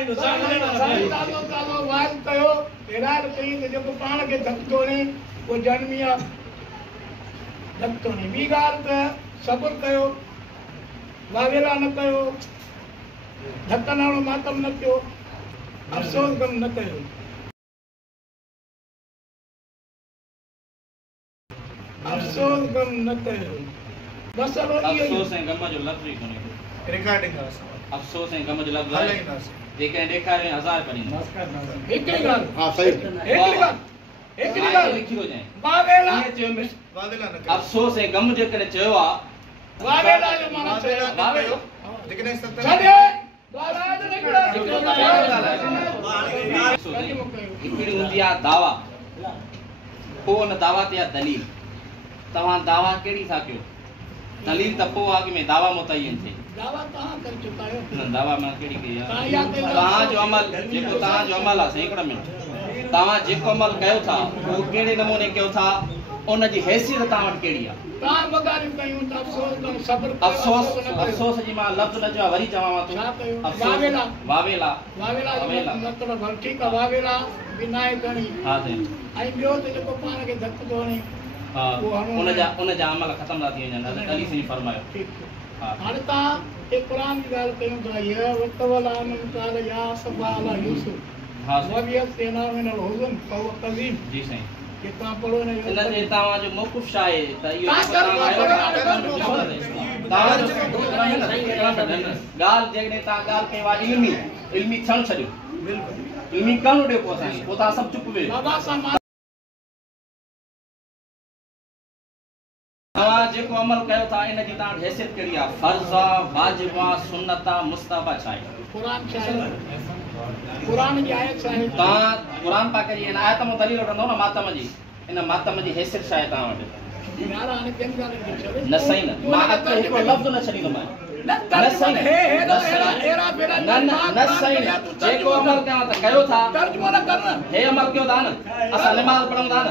साईं तालो वाद कयो हैरान कई त जेको पाण खे धकतो ने वो जन्मिया धकतो ने ॿी ॻाल्हि त सब्र कयो वावेला न कयो धकनि वारो मातम न कयो अफ़सोस गम न कयो अफ़सोस गम न कयो बस अफ़सोस ऐं गम जो लफ़्ज़ ई कोन्हे रिकॉर्डिंग अफ़सोस ऐं गम जो लफ़्ज़ आहे जेके ॾेखारे 1000 पढ़ींदा हिकिड़ी ॻाल्हि हां सही हिकिड़ी ॻाल्हि लिखी थो जाए वावेला वावेला न अफ़सोस ऐं गम जेकॾहिं चयो आहे वावेला जो माना चयो वावेला जेकॾहिं सत छॾे वावेला जो निकिरो हिकिड़ी हूंदी आहे दावा पोइ उन दावा ते आहे दलील तव्हां दावा कहिड़ी था कयो दलील त पोइ अॻु में दावा मुतयन थिए दावा तव्हां करे चुका आहियो न दावा मां कहिड़ी कई आहे तव्हांजो अमल जेको तव्हांजो अमल आहे हिकिड़ो मिनट तव्हां जेको अमल कयो था उहो कहिड़े नमूने कयो था उन जी हैसियत तव्हां वटि कहिड़ी आहे तव्हां वॻारियूं कयूं त अफ़सोस कयो सब्र अफ़सोस जी मां लफ़्ज़ न चयो वरी चवां थो छा कयो वावेला वावेला जो मतिलबु हल ठीकु आहे वावेला बिना करणी हा साईं ऐं ॿियो त जेको पाण खे धक थो हणे हा उन जा अमल ख़तम था थी वञनि अली साईं फरमायो ठीकु हा हाणे तव्हां एक क़ुरान जी ॻाल्हि कयूं था ये वतवला मन काल या सबाला यूसुफ हा वबियत सेना मिनल हुज़न फव कज़ीम जी साईं कि तव्हां पढ़ो न इन ते तव्हांजो मौक़ुफ़ छा आहे त इहो ॻाल्हि जेकॾहिं तव्हां ॻाल्हि कई आहे इल्मी थियणु छॾियो इल्मी करणु ॾियो पोइ असांखे पोइ तव्हां सभु चुप वेहो बाबा सां तव्हां जेको अमल कयो था इन जी तव्हां हैसियत कहिड़ी आहे फर्ज़ आहे वाजिब आहे सुन्नत आहे मुस्तहब छा आहे क़ुरान छा आहे क़ुरान जी आयत छा आहे तव्हां क़ुरान पाक जी इन आयत मां दलील वठंदव न मातम जी इन मातम जी हैसियत छा आहे तव्हां वटि यार हाणे ॿियनि ॻाल्हियुनि खे छॾे न सही न मां हिकिड़ो लफ़्ज़ न छॾींदोमांइ न सही न सही जेको अमल कयो त कयो था तर्जुमो न कर न हे अमल कयो था न असां नमाज़ पढ़ूं था न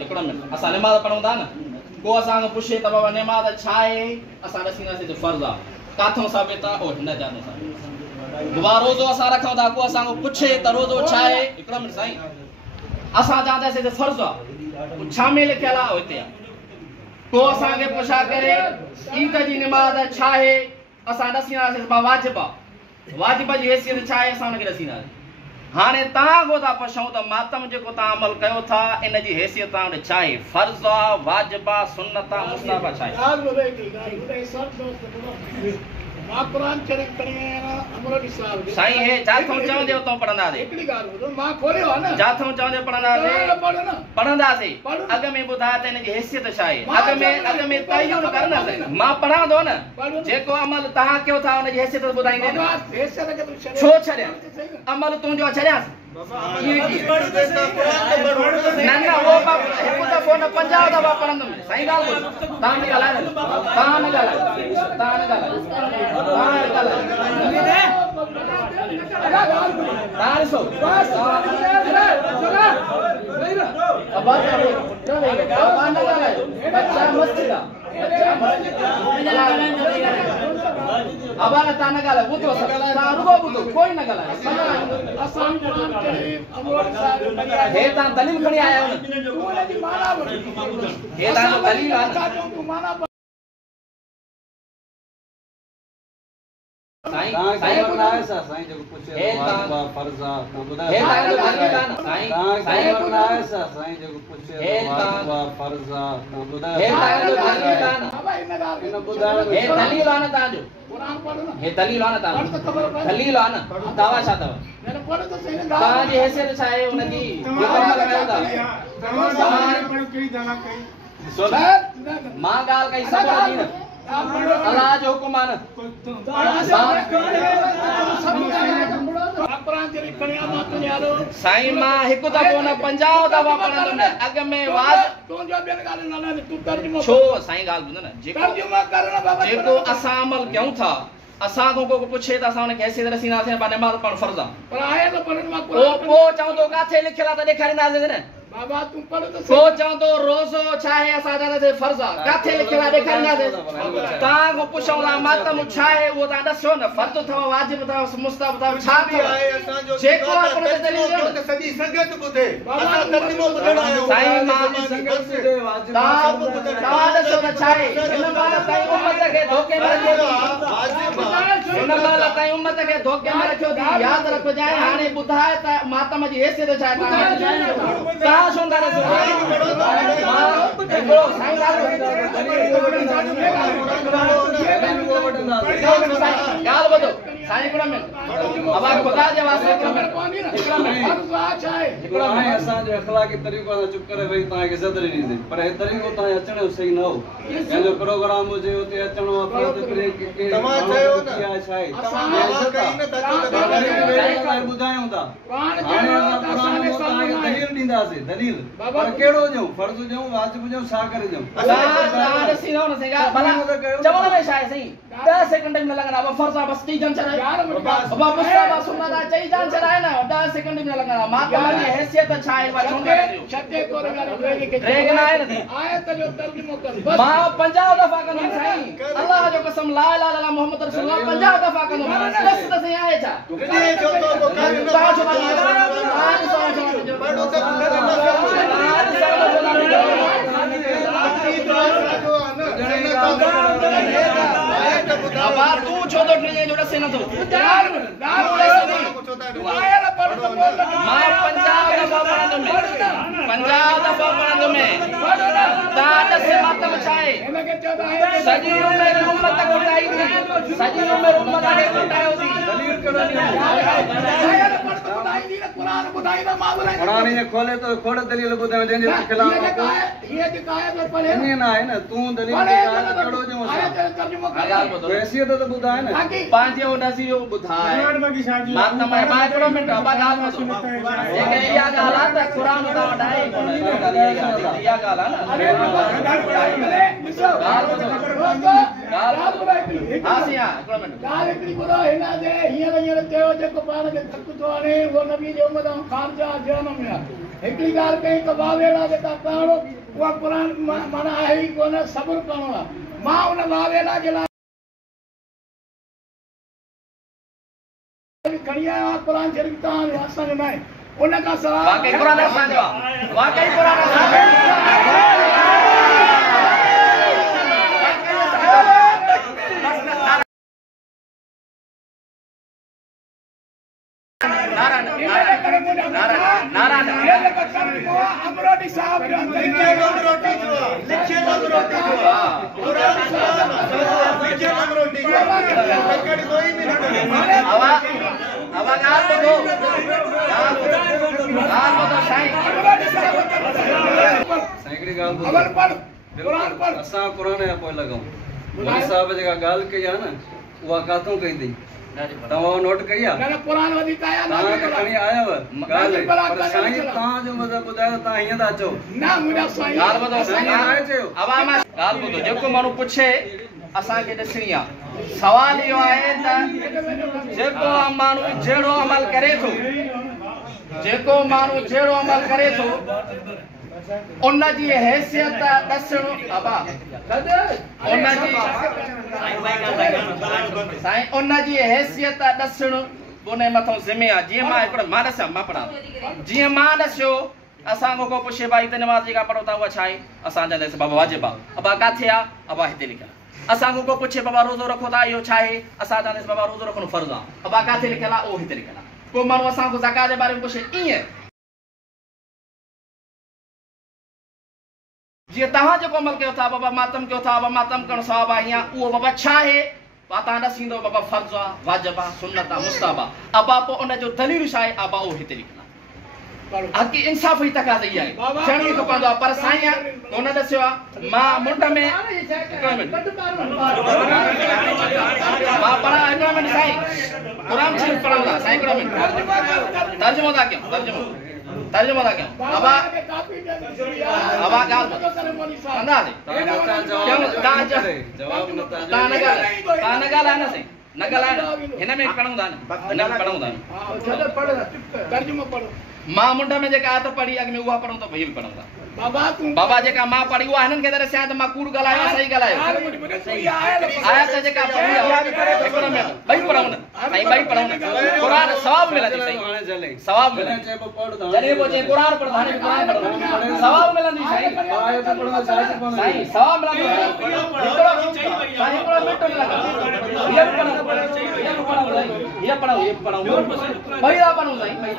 हिकिड़ो मिनट असां नमाज़ पढ़ूं था न को असांखे पुछे त बाबा नमाज़ छा आहे असां ॾिसींदासीं त फर्ज़ आहे काथों साबित आहे ओ हिन जानो साबित दुआ रोज़ो असां रखूं था को असांखे पुछे त रोज़ो छा आहे हिकिड़ो मिनट साईं असां चवंदासीं त फर्ज़ आहे छा में लिखियल आहे हिते आहे को असांखे पुछा करे ईद जी नमाज़ छा आहे असां ॾसींदासीं वाजिब आहे वाजिब जी हैसियत छा आहे असां हुनखे ॾसींदासीं हाणे तव्हां को था पुछूं त मातम जेको तव्हां अमल कयो था इन जी हैसियत तव्हां वटि छा आहे फर्ज़ आहे वाजिब आहे सुन्नत आहे मुस्तहब छा आहे मां क़ुरान चढ़े खणी आहियां अमर साहब साईं हे जाथों चवंदे उतो पढ़ंदासीं हिकिड़ी ॻाल्हि ॿुधो मां खोलियो आहे न जाथों चवंदे पढ़ंदासीं अॻ में ॿुधायो त इन जी हैसियत छा आहे अॻ में तयन कर न मां पढ़ां थो न जेको अमल तव्हां कयो था उन जी हैसियत ॿुधाईंदे छो छॾियां अमल तुंहिंजो छॾियांसि न वो हिकु दफ़ो न 50 दफ़ा पढ़ंदुमि साईं ॻाल्हि ॿुध तव्हां न ॻाल्हायो तव्हां न ॻाल्हायो दलील खणी आया मां ॻाल्हि कई सभु अल्लाह जो हुकुम आहे साईं मां हिकु दफ़ो न 50 दफ़ा पढ़ंदुमि अॻ में छो साईं ॻाल्हि ॿुध न जेको असां अमल कयूं था असांखो को पुछे त असां हुनखे हैसियत ॾसींदासीं नमाज़ पढ़णु फर्ज़ आहे पोइ चऊं थो किथे लिखियल आहे त ॾेखारींदासीं न बाबा तू पढ़ तो को चवंदो रोज़ो छा आहे असां जाने से फर्ज़ आहे काथे लिखियल आहे ॾेखारींदासीं तव्हां खां पुछूं था मातम छा आहे उहो तव्हां ॾसियो न फर्ज़ अथव वाजिब अथव मुस्तहब अथव छा अथव जेको आहे पर दलील ॾियो न सॼी संगत ॿुधे बाबा असां तर्जुमो ॿुधण आहियो साईं मां तव्हां तव्हां ॾिसो न छा आहे हिन महिल ताईं उम्मत खे धोखे में रखियो थी हिन महिल ताईं उम्मत खे धोखे में रखियो थी यादि रखजांइ हाणे ॿुधाए त मातम जी हैसियत छा आहे तव्हां छो था ॾिसो हिकिड़ो साईं ॻाल्हि ॿुधो साईं हिकिड़ो मिनट अब खुदा जे वास्ते हिकिड़ो मिनट हिकिड़ो हाणे असांजो अख़लाक़ी तरीक़ो आहे चुप करे वेही तव्हांखे इज़त ॾिनी पर हे तरीक़ो तव्हां अचण जो सही न हो पंहिंजो प्रोग्राम हुजे हुते अचणो आहे तव्हां चयो न छा आहे तव्हां ॿुधायूं था हाणे असां तव्हांखे दलील ॾींदासीं दलील पर कहिड़ो ॾियूं फर्ज़ ॾियूं वाजिब ॾियूं छा करे ॾियूं तव्हां ॾिसी रहो न साईं भला चवण में छा आहे साईं 10 सेकंड में लॻंदा अब फर्ज़ आहे बस चई जान छॾाए अब मुस्तहब सुन्नत आहे चई जान छॾाए न 10 सेकंड में लॻंदा मातम जी हैसियत छा आहे उहा चवंदा छते कोर वाली रेग न आहे न आयत जो तर्जुमो कर बस मां 50 दफ़ा कंदुमि साईं अल्लाह जो कसम ला इलाहा इल्लल्लाह मोहम्मद रसूलुल्लाह 50 दफ़ा कंदुमि बस त साईं आहे छा बाबा तू छो तो टिने जो ॾसे नथो मां 50 दफ़ा पढ़ंदुमि तव्हां ॾसे मातम छा आहे सॼी उमिरि उम्मत घुटाई थी सॼी उमिरि उम्मत खे घुटायो थी क़ुरान ये खोले तो खोड़ दलील ॿुधायो जंहिंजे खिलाफ़ ईअं न आहे न तूं दलील कहिड़ो ॾियूं हैसियत त ॿुधाए न पंहिंजो नज़रियो ॿुधाए मातम आहे मां हिकिड़ो मिंट बाबा ॻाल्हि ॿुधो जेके इहा ॻाल्हि आहे त क़ुरान तां वॾा आहे कोन इहा ॻाल्हि आहे न हा सिया हिकिड़ो मिंट हिकिड़ी ॿुधो हिन जे हींअर चयो जेको पाण खे थक थो आणे उहो नबी जे उम्मत ख़ारजा जनम में आहे हिकिड़ी ॻाल्हि कई त वावेला जेका करणो उहा क़ुर माना आहे ई कोन सब्र करणो आहे मां उन वावेला जे लाइ खणी आयो आहियां क़ुर शरीफ़ तव्हां असांजो न आहे उन खां सवाइ वाकई क़ुरान असांजो आहे वाकई क़ुरान असांजो आहे अमरोटी साहब असां क़ुरान जा पोइ लॻूं मौलवी साहब जेका ॻाल्हि कई आहे न उहा काथों कई अथई तव्हां नोट कई आहे तव्हांखे खणी आयव ॻाल्हि पर साईं तव्हांजो मज़हब ॿुधायो तव्हां हीअं था चओ ॻाल्हि ॿुधो जेको माण्हू पुछे असांखे ॾिसणी आहे सवाल इहो आहे त जेको माण्हू जहिड़ो अमल करे थो जेको माण्हू जहिड़ो अमल करे थो उन जी हैसियत ॾसणु साईं उन जी हैसियत ॾसणु उन मथां ज़िमे आहे जीअं मां हिकिड़ो मां ॾसां मां पढ़ां जीअं मां ॾसियो असांखो को पुछे भाई त नमाज़ जेका पढ़ो था उहा छा आहे असां चवंदासीं बाबा वाजिब आहे अबा किथे आहे अबा हिते लिखियल आहे असांखो को पुछे बाबा रोज़ो रखो था इहो छा आहे असां चवंदासीं बाबा रोज़ो रखणु फर्ज़ आहे अबा किथे लिखियल आहे उहो हिते लिखियल आहे को माण्हू असांखो ज़कात जे बारे में पुछे ईअं जीअं तव्हां जेको अमल कयो था बाबा मातम कयो था बाबा मातम करणु सवाब आहे या उहो बाबा छा आहे तव्हां ॾसींदो बाबा फर्ज़ आहे वाजिब आहे सुन्नत आहे मुस्तहब आहे अबा पोइ उनजो दलील छा आहे अबा उहो हिते लिखियल आहे हक़ी इंसाफ़ जी तक़ाज़ा इहा आहे थियणु ई खपंदो आहे पर साईं कोन ॾसियो आहे मां मुंड में हिकिड़ो मिंट मां पढ़ां हिकिड़ो मिंट साईं क़ुरान शरीफ़ पढ़ूं था साईं हिकिड़ो मिंट तर्जुमो था कयूं तर्जुमो था कयूं अबा ॻाल्हि कंदासीं तव्हां न ॻाल्हायो न साईं न गलाए हिन में पढ़ंदा न हिन में पढ़ंदा हां चलो पढ़ तर्जुमो पढ़ो मां मुंड में जेका आयत पढ़ी अॻ में उहा पढ़ूं त भई बि पढ़ंदा बाबा जेका मां पढ़ी उहा हिननि खे त रसिया त मां कूड़ ॻाल्हायो सही ॻाल्हायो आयत जेका पढ़ी ॿई पढ़ूं न साईं ॿई पढ़ूं न क़ुरान सवाब मिलंदी साईं सवाब मिलंदी जॾहिं पोइ चए क़ुरान पढ़ो हाणे क़ुरान पढ़ो सवाब मिलंदी साईं साईं सवाब मिलंदो हिकिड़ो मिंट न लॻंदो ये पढ़ो ॿई था पढ़ूं साईं ॿई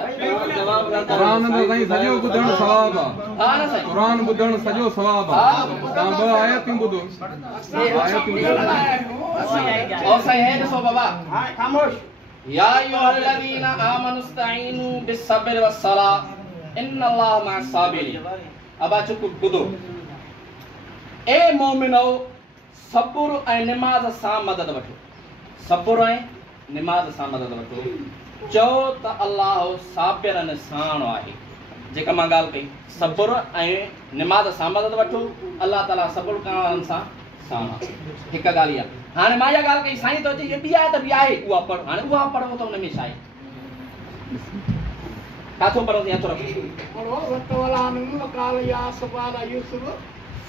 क़ुरान में साईं सॼो ॿुधण सवाब आहे हा न साईं क़ुरान ॿुधण सॼो सवाब आहे तव्हां ॿ आयतूं ॿुधो और साईं है ॾिसो बाबा खामोश या अय्युहल्लज़ीना आमनुस्तईनु बिस्सब्रि वस्सलाह इन्नल्लाह मअस साबिरीन अब चुप ॿुधो ए मोमिनो सब्र ऐं निमाज़ सां मदद वठो सब्र ऐं निमाज़ सां मदद वठो चओ त अल्लाह साबिरनि साण आहे जेका मां ॻाल्हि कई सब्र ऐं निमाज़ सां मदद वठो अल्लाह ताला सब्र करण सां साण आहे हिकु ॻाल्हि आहे हाणे मां इहा ॻाल्हि कई साईं त चई ॿी आहे त ॿी आहे उहा पढ़ हाणे उहा पढ़ो त हुन में छा आहे काथो पढ़ो या थोरो पढ़ो वतवाला न काल या सुबाला यूसुफ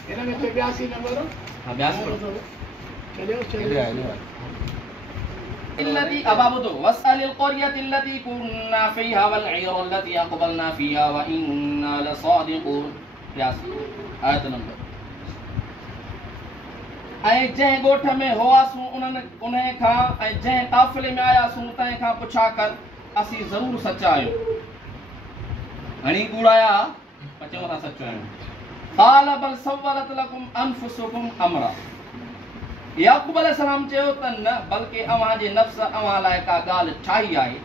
हिन में 82 नंबर हा ब्यास पढ़ो चलियो الذي أبابدو واسأل القرية التي كنا فيها والعير التي أقبلنا فيها وإنا لصادقون ब्यास आयत नंबर ऐं जंहिं ॻोठ में हुआसीं उन खां ऐं जंहिं काफ़िले में आयासीं तंहिं खां पुछा कर असीं ज़रूरु सचा आहियूं हणी कूड़ाया चऊं था सचो आहियूं قال بل سولت لكم انفسكم امرا याकूब अलैहिस्सलाम चयो त न बल्कि अव्हां जे नफ़्स अव्हां लाइ का ॻाल्हि ठाही आहे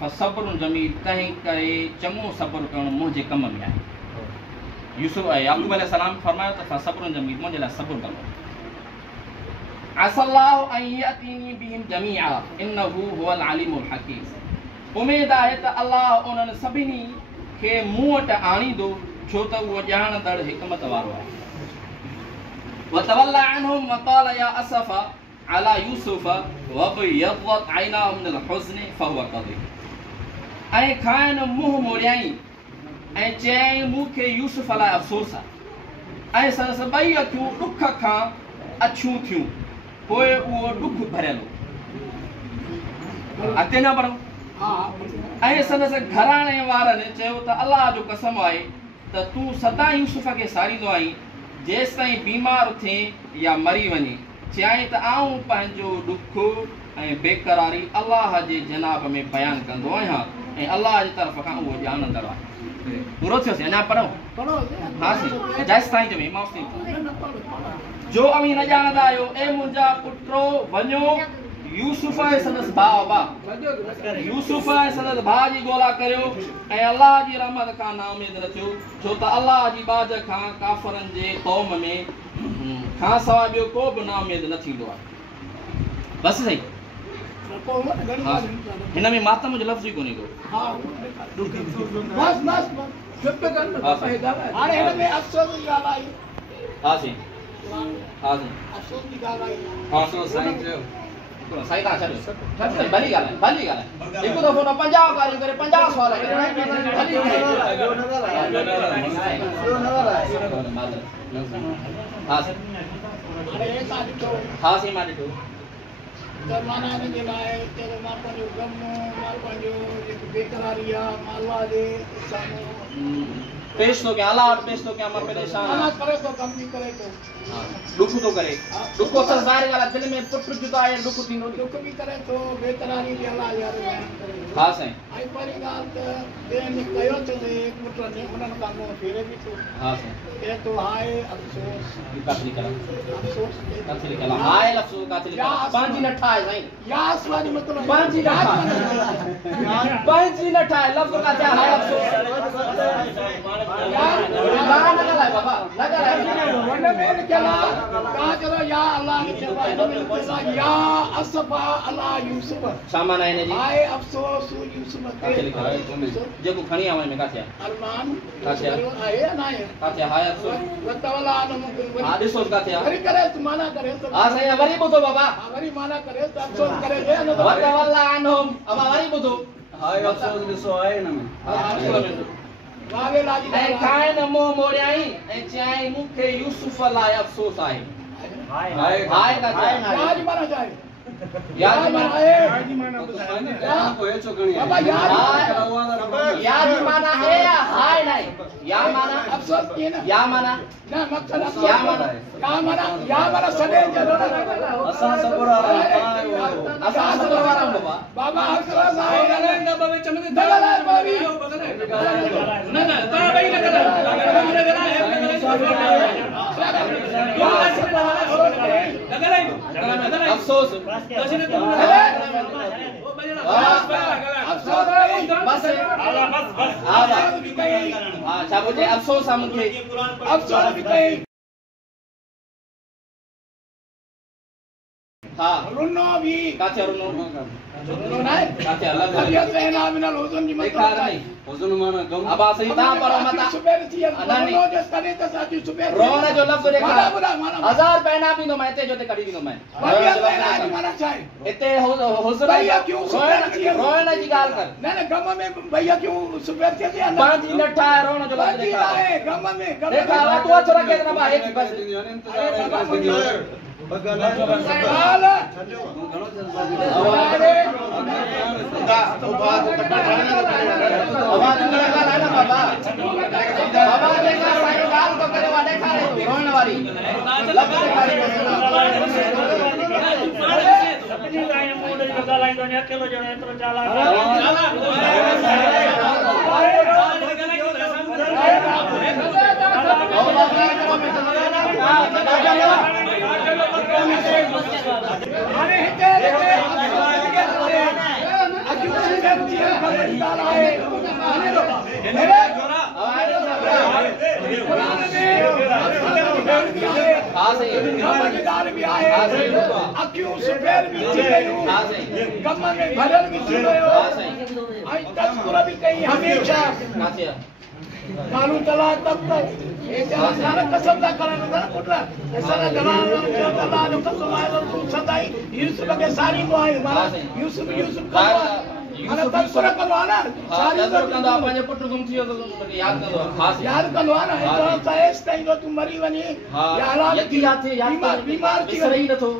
फसब्रुन जमील तंहिं करे चङो सब्र करणु मुंहिंजे कम में आहे यूसुफ याकूब अलैहिस्सलाम फरमायो त फसब्रुन जमील मुंहिंजे लाइ सब्र करणु असल्लाहु अन यअतीनी बिहिम जमीआ इन्नहु हुवल अलीमुल हकीम उम्मीद आहे त अल्लाह उन्हनि सभिनी खे मूं वटि आणींदो छो त उहो ॼाणंदड़ हिकमत वारो आहे वतवल्ला अन्हुम वक़ाल या असफ़ा अला यूसुफ वबयद्दत ऐनाहु मिनल हुज़्न फहुव कज़ीम ऐं खाइन मुंहुं मोड़ियाई ऐं चयईं मूंखे यूसुफ लाइ अफ़सोस आहे ऐं संदसि ॿई अखियूं ॾुख खां अछियूं थियूं पोइ उहो ॾुख भरियल हो अॻिते न पढ़ो ऐं संदसि घराणे वारनि चयो त अलाह जो कसम आहे त तूं सदा यूसुफ खे सारींदो आहीं जेसि ताईं बीमार थिए या मरी वञे चयाईं त आऊं पंहिंजो ॾुख ऐं बेक़रारी अलाह जे जनाब में बयानु कंदो आहियां ऐं अलाह जी तरफ़ खां उहो ॼाणंदड़ आहे पूरो थियोसीं अञा पढ़ो हा साईं जेसि ताईं चवे मां जो अवी न ॼाणंदा आहियो ए मुंहिंजा पुटो वञो यूसुफ ऐं संदसि भाउ यूसुफ ऐं संदसि भाउ जी ॻोल्हा करियो ऐं अलाह जी रहमत खां नाउमीद न थियो छो त अलाह जी बाज खां काफ़रनि जे क़ौम में खां सवाइ ॿियो को बि नाउमीद न थींदो आहे बसि सही हिन में मातम जो लफ़्ज़ ई कोन्हे को हाणे हिन में अफ़सोस जी ॻाल्हि आई हा साईं हा साईं अफ़सोस जी ॻाल्हि आई अफ़सोस साईं चयो साईं तव्हां छॾियो भली ॻाल्हि आहे हिकु दफ़ो न 50 ॻाल्हियूं करे 50 सुवाल करे हा साईं हा साईं मां ॾिठो त माना हिन जे लाइ कहिड़ो मां पंहिंजो गम मां पंहिंजो जेको बेक़रारी आहे मां अलाह जे साम्हूं पेश तो क्या अल्लाह पेश तो क्या मैं परेशान अल्लाह करे तो कम भी करे तो दुख तो करे दुख को ज़ाहिर वाला दिल में पुट जुदा है दुख थींदो दुख भी करे तो बेकरारी भी अल्लाह यार हां साईं आई परी गाल त बेन कयो तो पुट ने उन्हनि का मुंह फेरे भी तो हां साईं के तो हाय अफसोस कातली कला अफसोस कातली कला हाय अफसोस कातली कला पांच नठा है साईं यास वाली मतलब पांच नठा पांच नठा लफ्ज का क्या हाय अफसोस बाबा लगा वन में चला कहा चलो या अल्लाह की सेवा या असफा अला यूसुफ सामान आए ने जी आए अफसोस यूसुफ के जेको खणी आवे में काथिया अरमान काथिया आए ना आए काथिया हाय अफसोस वतवला न आ दिसो काथिया वरी करे तू माना करे तो आ सही वरी बुधो बाबा वरी माना करे तो अफसोस करे जे न वतवला अनहुम अब वरी बुधो हाय अफसोस ॾिसो आहे न में वावे लाजी ऐं खाए न मोह मोड़ियाई ऐं चयाई मूंखे यूसुफ लाइ अफ़सोस आहे हाय का याद माना जाए याद माना है को हे चोकणी बाबा याद याद माना है या हाय नहीं या माना अफसोस किए ना या माना ना मकसद या माना या माना सदे जरूर असां सबर वारा असां सबर वारा बाबा बाबा अफसोस आहे न बाबे चमके दलाल बाबी न ता भाई न कर अफसोस बस अच्छा मुझे अफसोस है मुझे अफसोस भी कहीं हाँ रुनो भी काचे रुनो रुनो नहीं काचे अलग अभी तो है ना बिना हुजून की मत बेकार नहीं हुजून माना गम अब आ सही ता पर मता सुबह थी रुनो जो करे तो साथी सुबह रोना जो लफ्ज देखा माना बुरा माना 1000 पैना भी नो मैं ते जो ते कड़ी भी नो मैं भैया पैना माना चाहे इते हुजूर भैया क्यों सुबह थी रोना जी गाल कर ना गम में भैया क्यों सुबह थी अंदर पांच नठा है रोना जो लफ्ज देखा है गम में देखा वा तू छोरा के ना बा एक बस हाल आवाज लगा ना बाबा बाबा देखा साईं गाल तो करे वा देखा रे रोने वाली लफ्ज हमेशा मालूम चला तब तक सारा कसम ना करना ना कुटरा सारा जवान अल्लाह ने कसम आए तो सदाई यूसुफ के सारी तो आए माला यूसुफ का अने तस्करा करवाना सारी तो कंदो अपन पुट गुम थियो तो याद कंदो खास याद करवाना है तो साइस ताई तो तू मरी वनी या हालात यकी याद थे याद बीमार थी सही न थो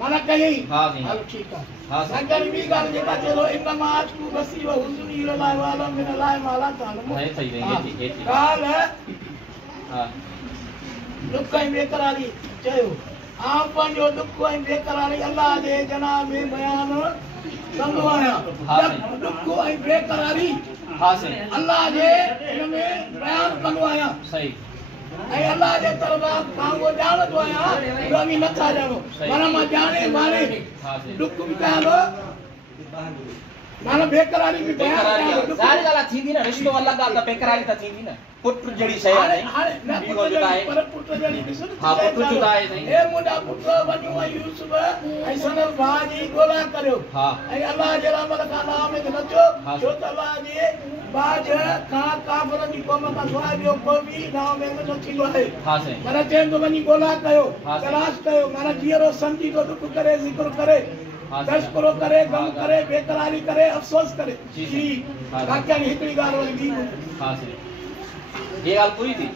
माना कहीं हां जी हाल ठीक है हां संकर भी गाल जेका चलो इनम आज को बसी व हुजूर इलाही वाला मिन लाए माला तालम है सही है ये गाल है हां दुख ऐं बेकरारी चयो आप पंहिंजो दुख ऐं बेकरारी अल्लाह जे जनाब में बयान कंदो आहियां दुख ऐं बेकरारी हां सही अल्लाह जे इन में बयान कंदो आहियां सही ऐं अल्लाह जे तरफ़ां खां ॼाणंदो आहियां रमी नथा ॼाणो माना मां ॼाणे माने दुख बि कयां थो माना बेकरारी बि कयां सारी ॻाल्हि थींदी न रिश्तो अलॻि ॻाल्हि त बेकरारी त थींदी न पुट जहिड़ी शइ आहे पर पुट जहिड़ी ॾिस हा पुट जुदा आहे साईं हे मुंहिंजा पुट वञो ऐं यूसुफ ऐं संदसि भाउ जी ॻोल्हा करियो हा ऐं अल्लाह जे रहमत खां नाम में न अचो छो त अल्लाह जे बाज खां काफ़िरनि जी क़ौम खां सवाइ ॿियो कोई बि नाम में न थींदो आहे हा साईं माना चवनि थो वञी ॻोल्हा कयो हा साईं तलाश कयो माना जीअरो सम्झी थो दुख करे ज़िक्र करे तस्करो करे गम करे बेकरारी करे अफ़सोस करे जी बाक़ी हिकिड़ी ॻाल्हि वरी ॿी हा साईं ये ॻाल्हि पूरी थी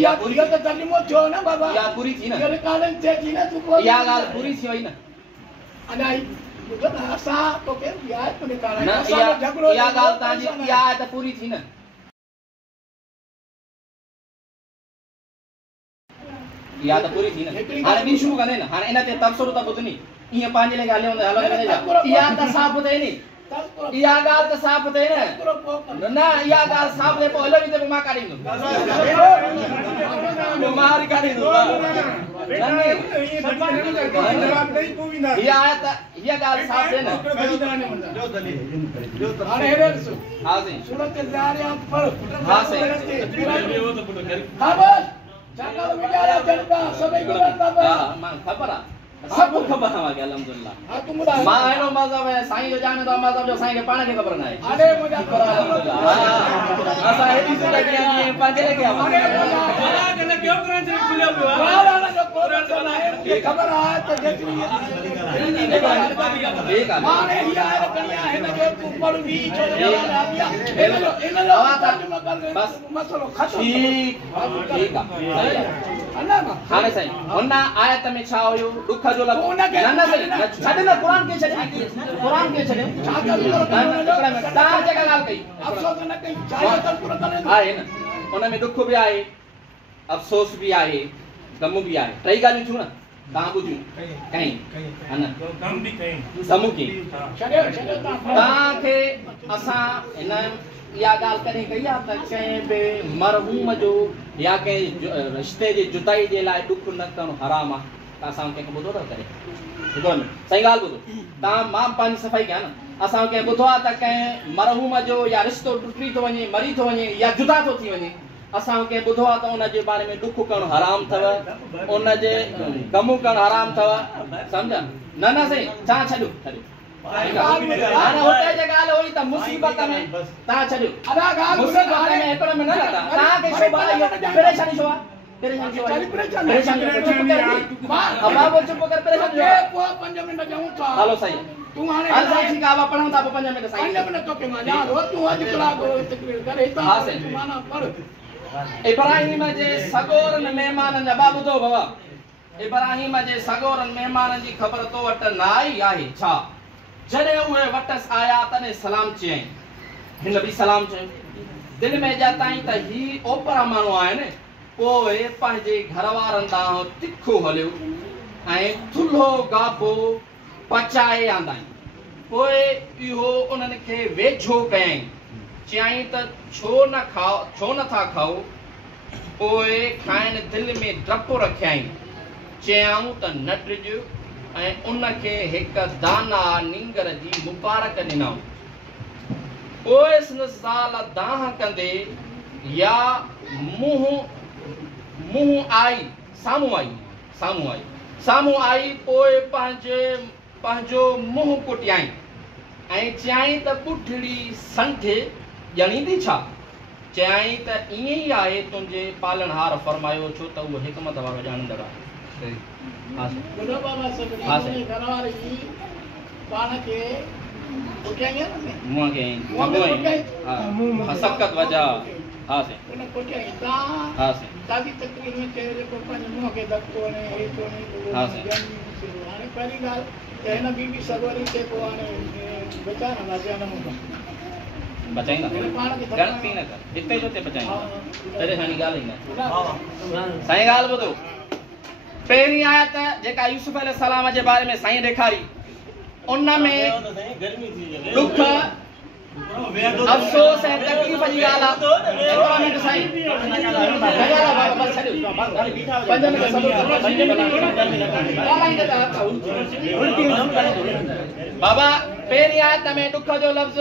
इहा पूरी त तर्जुमो थियो न बाबा इहा पूरी थी न इहा रिकॉर्डिंग थिए थी न तूं इहा ॻाल्हि पूरी थी वई न अञा ॿुधो न असां तोखे ॿिया थो निकारायूं न असां इहा झगड़ो इहा ॻाल्हि तव्हांजी इहा आहे त पूरी थी न इहा त पूरी थी न हाणे ॿी शुरू कंदे न हाणे इन ते तबसरो त ॿुधनी ईअं पंहिंजे लाइ हलियो हलो इहा त साफ़ थिए नी इहा ॻाल्हि त साफ़ थिए न न इहा ॻाल्हि साफ़ थिए पोइ हलो बि त मां काढींदुमि मां काढींदुमि ये आयत ये गाल साफ है ना अरे हेरे हां सही सूरत ज़ारियात पर हां सही हां बस चाका विचारा जनता सभी गुजरता है हां मां खबर है सब खबर है मां अल्हम्दुलिल्लाह हां तुम बुधा मां आनो मज़हब है साईं जो जाने तो मज़हब जो साईं के पाण के खबर ना है अरे मुझे असा हेडी से लगे ये पांजे लेके आ अरे मुझे क्यों कुरान शरीफ खुले हुआ वाला जो कुरान सुना है ये खबर है तो देखनी है ठीक है मां ने ये आया कन्या है ना जो तू पढ़ भी छोड़ आ गया इन लो तर्जुमा कर बस मसलो खत्म ठीक है सही है अल्लाह मां हाणे साईं हुन आयत में छा हुयो दुख जो लॻो न सही छॾ न क़ुरान खे छॾ क़ुरान खे छॾ छा कर तव्हां जेका ॻाल्हि कई अफ़सोस न कई चाहे तो पूरा करे आहे न हुन में दुख भी आहे अफ़सोस भी आहे गम भी आहे टई ॻाल्हियूं थियूं न तव्हां ॿुधियूं कई हा न गम की छॾियो तव्हांखे असां हिन इहा ॻाल्हि कॾहिं कई आहे त कंहिं बि मरहूम जो या कंहिं रिश्ते जी जुदाई जे लाइ ॾुख न करणु हराम आहे त असां कंहिंखे ॿुधो अथव करे ॿुधो न सही ॻाल्हि ॿुधो तव्हां मां पंहिंजी सफ़ाई कयां न असां कंहिं ॿुधो आहे त कंहिं मरहूम जो या रिश्तो टुटी थो वञे मरी थो वञे या जुदा थो थी वञे असां कंहिं ॿुधो आहे त उनजे बारे में ॾुख करणु हराम अथव उनजे गम करणु हराम अथव सम्झा न सही छा छॾियो हुते जे ॻाल्हि हुई त मुसीबत में तव्हां छॾियो मुसीबत में हिकिड़ो में न लॻा तव्हांखे छो परेशानी छो आहे हलो सही तू हाणे हल साईं ठीक आहे पढ़ूं था 5 मिनट साईं 5 मिनट तो के मां जा तू अज कलाक तकरीर करे हां साईं माना पढ़ इब्राहिम जे सगोरन मेहमानन जा बाबू तो बाबा इब्राहिम जे सगोरन मेहमानन जी ख़बर तो वट न आई आहे छा जॾहिं उहे वटस आया तने सलाम चयईं हिन बि सलाम चयो दिल में जाताई त ही ओपरा माण्हू आहिनि पोइ पंहिंजे घरवारनि ॾांहुं तिखो हलियो ऐं थुल्हो गाबो पचाए आंदाई पोइ इहो उन्हनि खे वेझो कयईं चयईं त छो नथा खाओ पोइ खाइण दिलि में डपु रखियईं चयऊं त न टिजो ऐं उनखे हिकु दाना नींगर जी मुबारक ॾिनऊं पोइ ज़ाल दाह कंदे या मुंहुं आई साम्हूं आई पोइ पंहिंजो मुंहुं कुटियाई ऐं चयईं त पुठड़ी संठ ॼणींदी छा चयईं त ईअं ई आहे तुंहिंजे पालनहार फरमायो छो त उहो हिकमत वारो ॼाणंदड़ आहे बुढ़ो बाबा सब घरवारी पाण के कुटियाई मुंह के सबकत वजह हां से उन कुटियाई ता हां से दादी तकरीर में तेरे को पानी मुंह के दक्तो ने हे तो नहीं हां से हाने पहली गाल कहना बीबी सगोरी से को आने बेचारा मजा न होगा बचाएंगा गलती न कर जितने जो ते बचाएंगा तेरे हानि गाल ही ना सही गाल ॿुधो पहिरीं आयत जेका यूसुफ अलैहि सलाम जे बारे में साईं ॾेखारी उन में दुख अफ़सोस ऐं तकलीफ़ जी ॻाल्हि आहे मिनट साईं बाबा पहिरीं आयत में दुख जो लफ़्ज़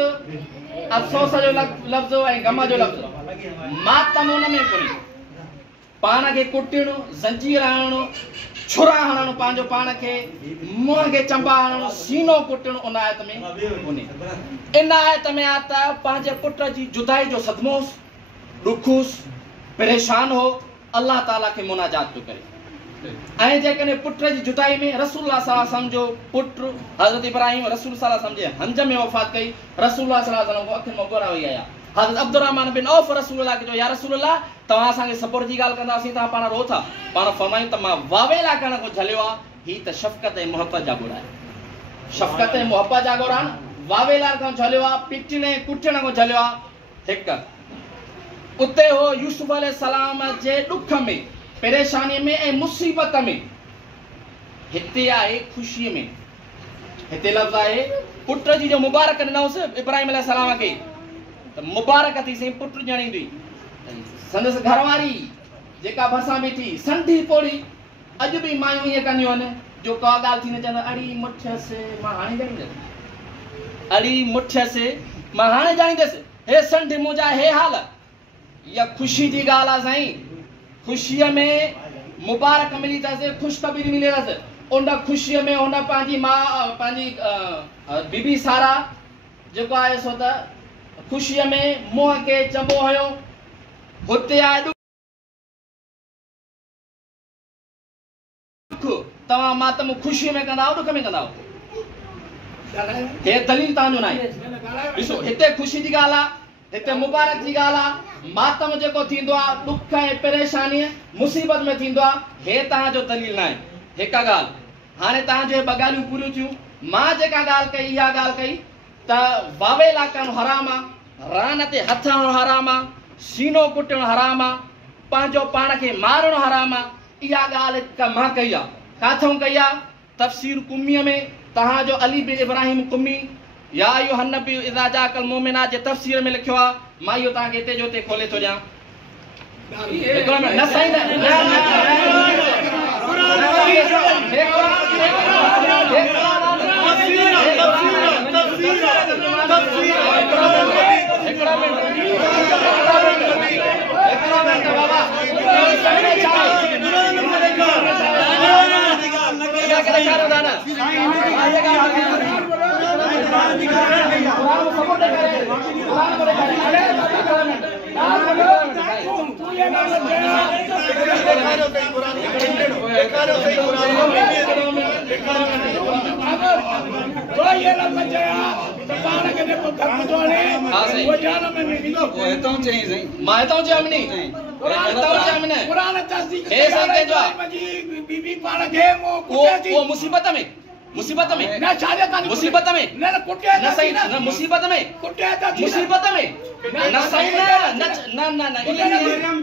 अफ़सोस जो लफ़्ज़ ऐं गम जो लफ़्ज़ मातम उन में कोन्हे पाण खे कुटणो ज़ंजीर हणणो छुरा हणणो पंहिंजो पाण खे मुंहं खे चंबा हणणो सीनो कुटणो उन आयत में कोन्हे इन आयत में आहे त पंहिंजे पुट जी जुदाई जो सदमोस ॾुखुस परेशान हो अल्लाह ताला खे मुनाजात थो करे ऐं जेकॾहिं पुट जी जुदाई में रसूलुल्लाह सल्लल्लाहु अलैहि वसल्लम जो पुट हज़रत इब्राहिम रसूल सल्लल्लाहु अलैहि वसल्लम जे हंज में वफ़ात कई रसूलुल्लाह सल्लल्लाहु अलैहि वसल्लम अखियुनि में ॻोढ़ा वेई आया हज़रत अब्दुर्रहमान बिन औफ रसूलुल्लाह खे जो या रसूलुल्लाह तव्हां असांखे सब्र जी ॻाल्हि कंदासीं तव्हां पाण रो था पाण फरमायूं त मां वावेला करण खां झलियो आहे ही त शफ़क़त ऐं मुहबत जा गुण आहे शफ़क़त ऐं मुहबत जा गुण आहिनि वावेला खां झलियो आहे पिटण ऐं कुटण खां झलियो आहे हिकु उते हो यूसुफ अलैहि सलाम जे ॾुख में परेशानी में ऐं मुसीबत में हिते आहे ख़ुशीअ में हिते लफ़्ज़ आहे पुट जी जो मुबारक ॾिनोसि इब्राहिम अलैहि सलाम खे त मुबारक थी सही पुट ॼणींदी संदसि घरवारी जेका भरिसां बीठी संढी पोड़ी अज भी मायूं ये कंदियूं ने जो का गाल थी ने चंदा अड़ी मुठ से मां हाणे जानी अड़ी मुठ से मां हाणे जानी दस हे संड मुजा हे हाल या खुशी दी गाल आ साईं खुशी में मुबारक मिली तसे खुशखबरी मिले तसे उन खुशी में उन पांजी मां पांजी बीबी सारा जो आए सो त खुशी में मोह के चंबो हयो होते आ दुख तवा मातम खुशी में कंदाओ दुख में कंदाओ हे दलील तांजो नाई ॾिसो हिते खुशी दी गाला हिते मुबारक दी गाला मातम जेको थींदो आ दुख ऐं परेशानी मुसीबत में थींदो आ हे तहां जो दलील नाहे हिक गाल हाने तहां जो बगालियूं पूरियूं थियूं मां जेका गाल कई इहा गाल कई त वावेला करणु हराम आ रान ते हथ हणणु हराम आ सीनो कुटणु हराम आ पंहिंजो पाण खे मारणु हराम आ इहा ॻाल्हि हिकु मां कई आ काथों कई आ तफ़सीर कुम्मीअ में तहां जो अली बिन इब्राहिम कुम्मी या अय्युहन नबी इज़ा जाकल मोमिनात जे तफ़सीर में लिखियो आ मां इहो तहां खे हिते जो हिते खोले थो ॾियां हिकिड़ो मिनट न साईं मुसीबत में मुसीबत में न छाड़े कानी मुसीबत में न कुटे न सही न मुसीबत में कुटे त मुसीबत में न सही न न न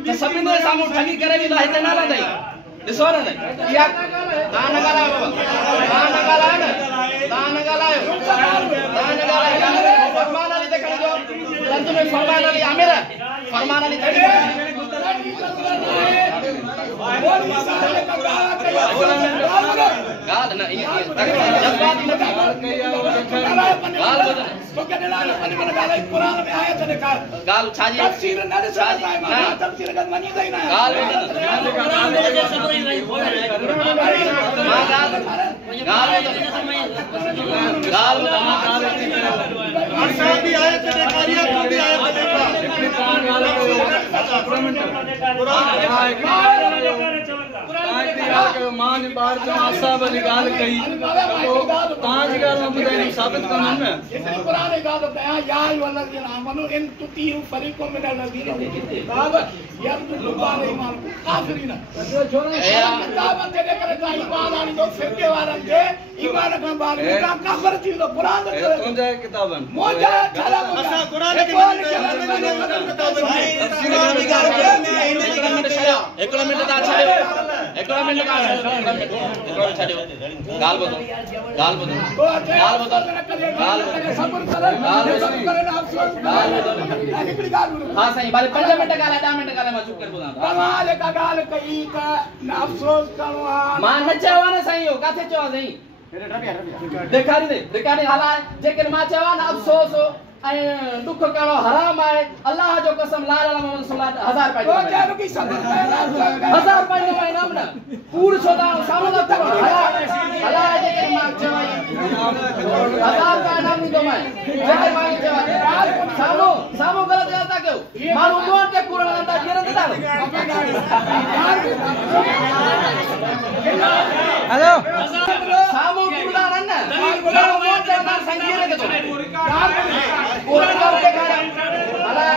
त सभिन जे साम्हूं ठगी करे बि हिते न रहंदई ॾिसो न इहा तव्हां न ॻाल्हायो तव्हां न ॻाल्हायो न तव्हां न ॻाल्हायो तव्हां न ॻाल्हायो फरमान अली ते खणजो तंज में फरमान अली आमिर फरमान अली ते गाल न जज्बाती न गाल बदन तो के ना मन गाल कुरान में आयत देखा गाल छाजी तफसीर न छाजी तफसीर का मनी दई ना गाल गाल भी आयत देखा रिया को भी आयत देखा मान बार जो असाब ने गाल कही तो ताज गाल मुझे साबित करना है इतनी पुराने गाल बया या वाला के नाम नो इन तुती फरीको में नबी बाब या तो दुकान ईमान काफिरीन किताब ते करे का ईमान आनी तो फिरके वारन के ईमान का बारे में का काफर थी तो कुरान कौन जा किताबन मोजा चला असा कुरान के एकड़ा मिनट दा छाड़ियो एकड़ा मिनट का एकड़ा छाड़ियो गाल बदो गाल बदो गाल बदो गाल सबर करे ना अफसोस हिकड़ी गाल हां सही बाले 5 मिनट गाल 10 मिनट गाल मां चुप कर बोला कमाल का गाल कई का अफसोस करो मां न चवा न सही हो काथे चवा सही देखारी हाला जेकर मां चवा न अफसोस हो दुख करो हराम है अल्लाह जो कसम ला इलाहा मोहम्मद सल्लल्लाहु 1000 पाई तो जानो की सबर 1000 पाई में नाम ना पूर छोदा सामने तो हला जेकर मां चवा 1000 का नाम नहीं दो मैं जेकर मां चवा सामो गलत जाता क्यों मारू मोन के पूरा नंदा गिरन दा हेलो सामो पूरा नन्ना सामो मोन के ना संगीरे के तो पूरा कर के हला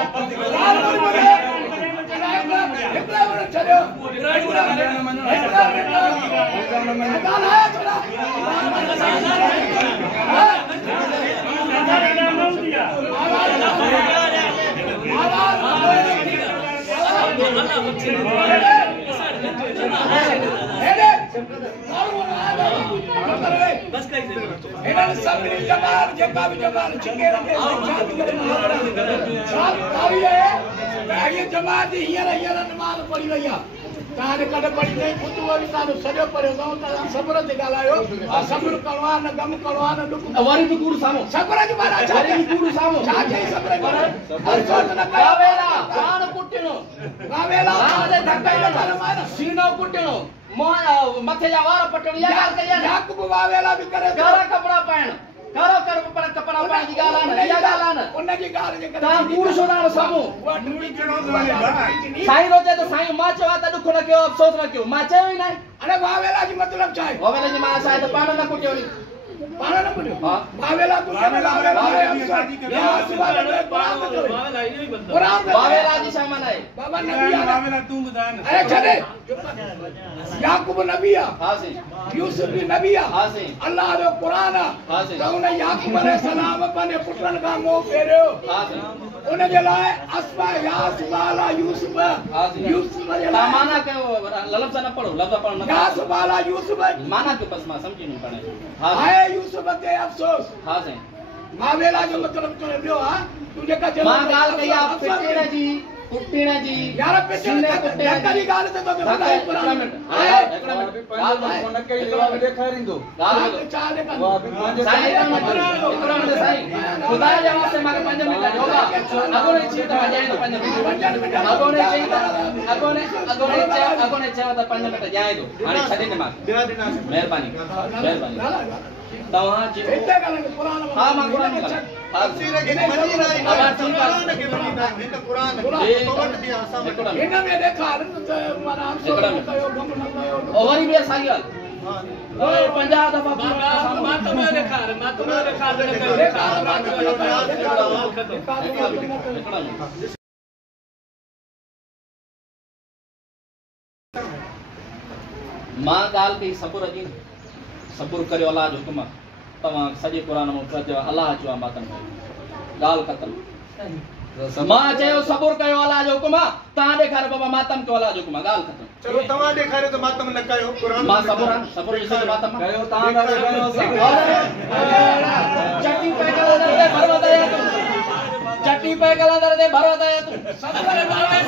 चलो बस कर इन्हें सब जमार जेका भी जमार छिके रखे साथ आई है ये जमात हियर नमाज पढ़ी वई तारे कद पड़ी नहीं पुतु वाली तारो सजो पड़े गांव ता सब्र ते गालायो सब्र करवा न गम करवा न दुख वरी तू कूड़ सामो सब्र जी मारा वरी तू कूड़ सामो छा छे सब्र कर हर सोच न वावेला प्राण कुटिनो वावेला राजे धक्का कर मार सीनो कुटिनो मथे जा वार पटण या गाल कया याकूब वावेला भी करे करा कपड़ा पाण करो कर पर कपड़ा पाण जी गालान या गालान उन जी गाल जे करे ता कूड़ सोदानो सामो वो ढूंढी केड़ो साईं रोजे तो साईं मां चवा त दुख न कयो अफसोस न कयो मां चयो ही न अरे वावेला जी मतलब छा है वावेला जी मां साईं तो पाण न कुटियो पाण न कुटियो हां वावेला तू वावेला वावेला जी सामान है बाबा नबी वावेला तू बता न अरे छड़े याकूब नबी आ हां सी यूसुफ भी नबी आ हां सी अल्लाह जो कुरान आ हां सी त उन याकूब अलैहि सलाम पंहिंजे पुटनि खां मोह फेरियो हां सी उन जे लाइ अस्मा यासबाला यूसुफ हां सी यूसुफ जे ता लाइ माना के लफ्ज न पढ़ो लफ्ज पढ़ो न यासबाला यूसुफ माना के बस मां समझी नहीं पड़े हां है यूसुफ ते अफसोस हां सी मावेला जो मतलब तो ॿियो आ तू जेका मां गाल कई आप पिटेण जी कुटिण जी यार पिटेण करी गाल ते तो ॿुधाई कुरान हिकड़ा मिनट गाल न कई लेवा ॾेखारींदो गाल चाह दे वाह बि पंहिंजे साईं हिकड़ा मिनट साईं खुदा जे वास्ते मां 5 मिनट होगा अगोने चई त वजाए तो 5 मिनट अगोने चई त अगोने चयो त 5 मिनट जाए दो हाणे छॾे न मां महिरबानी तव्हां जी हिते गाल कुरान हां मां कुरान में तफसीर के मनी ना कुरान के मनी ना हिन कुरान तो वट भी आसा हिन में ॾेखार माना अफसोस न कयो गम न कयो ओ वरी बि साईं ओए 50 दफ़ा मां तो ॾेखार मां ॻाल्हि कई सबुर जी सबुर करियो अलाह जो हुकुम तव्हां सॼे क़ुरान में चयो अलाह चयो मातम कयो ॻाल्हि ख़तम मां चयो सबुर कयो अलाह जो हुकुम तव्हां ॾेखारियो बाबा मातम कयो अलाह जो हुकुम ॻाल्हि ख़तम चलो तवा ॾेखारियो त मातम न कयो कुरान मां सबुर ॾिसो मातम कयो तव्हां ॾाढो कयो चटी पे कलंदर दे भरवताया तू चटी पे कलंदर दे भरवताया तू सबरे बाबा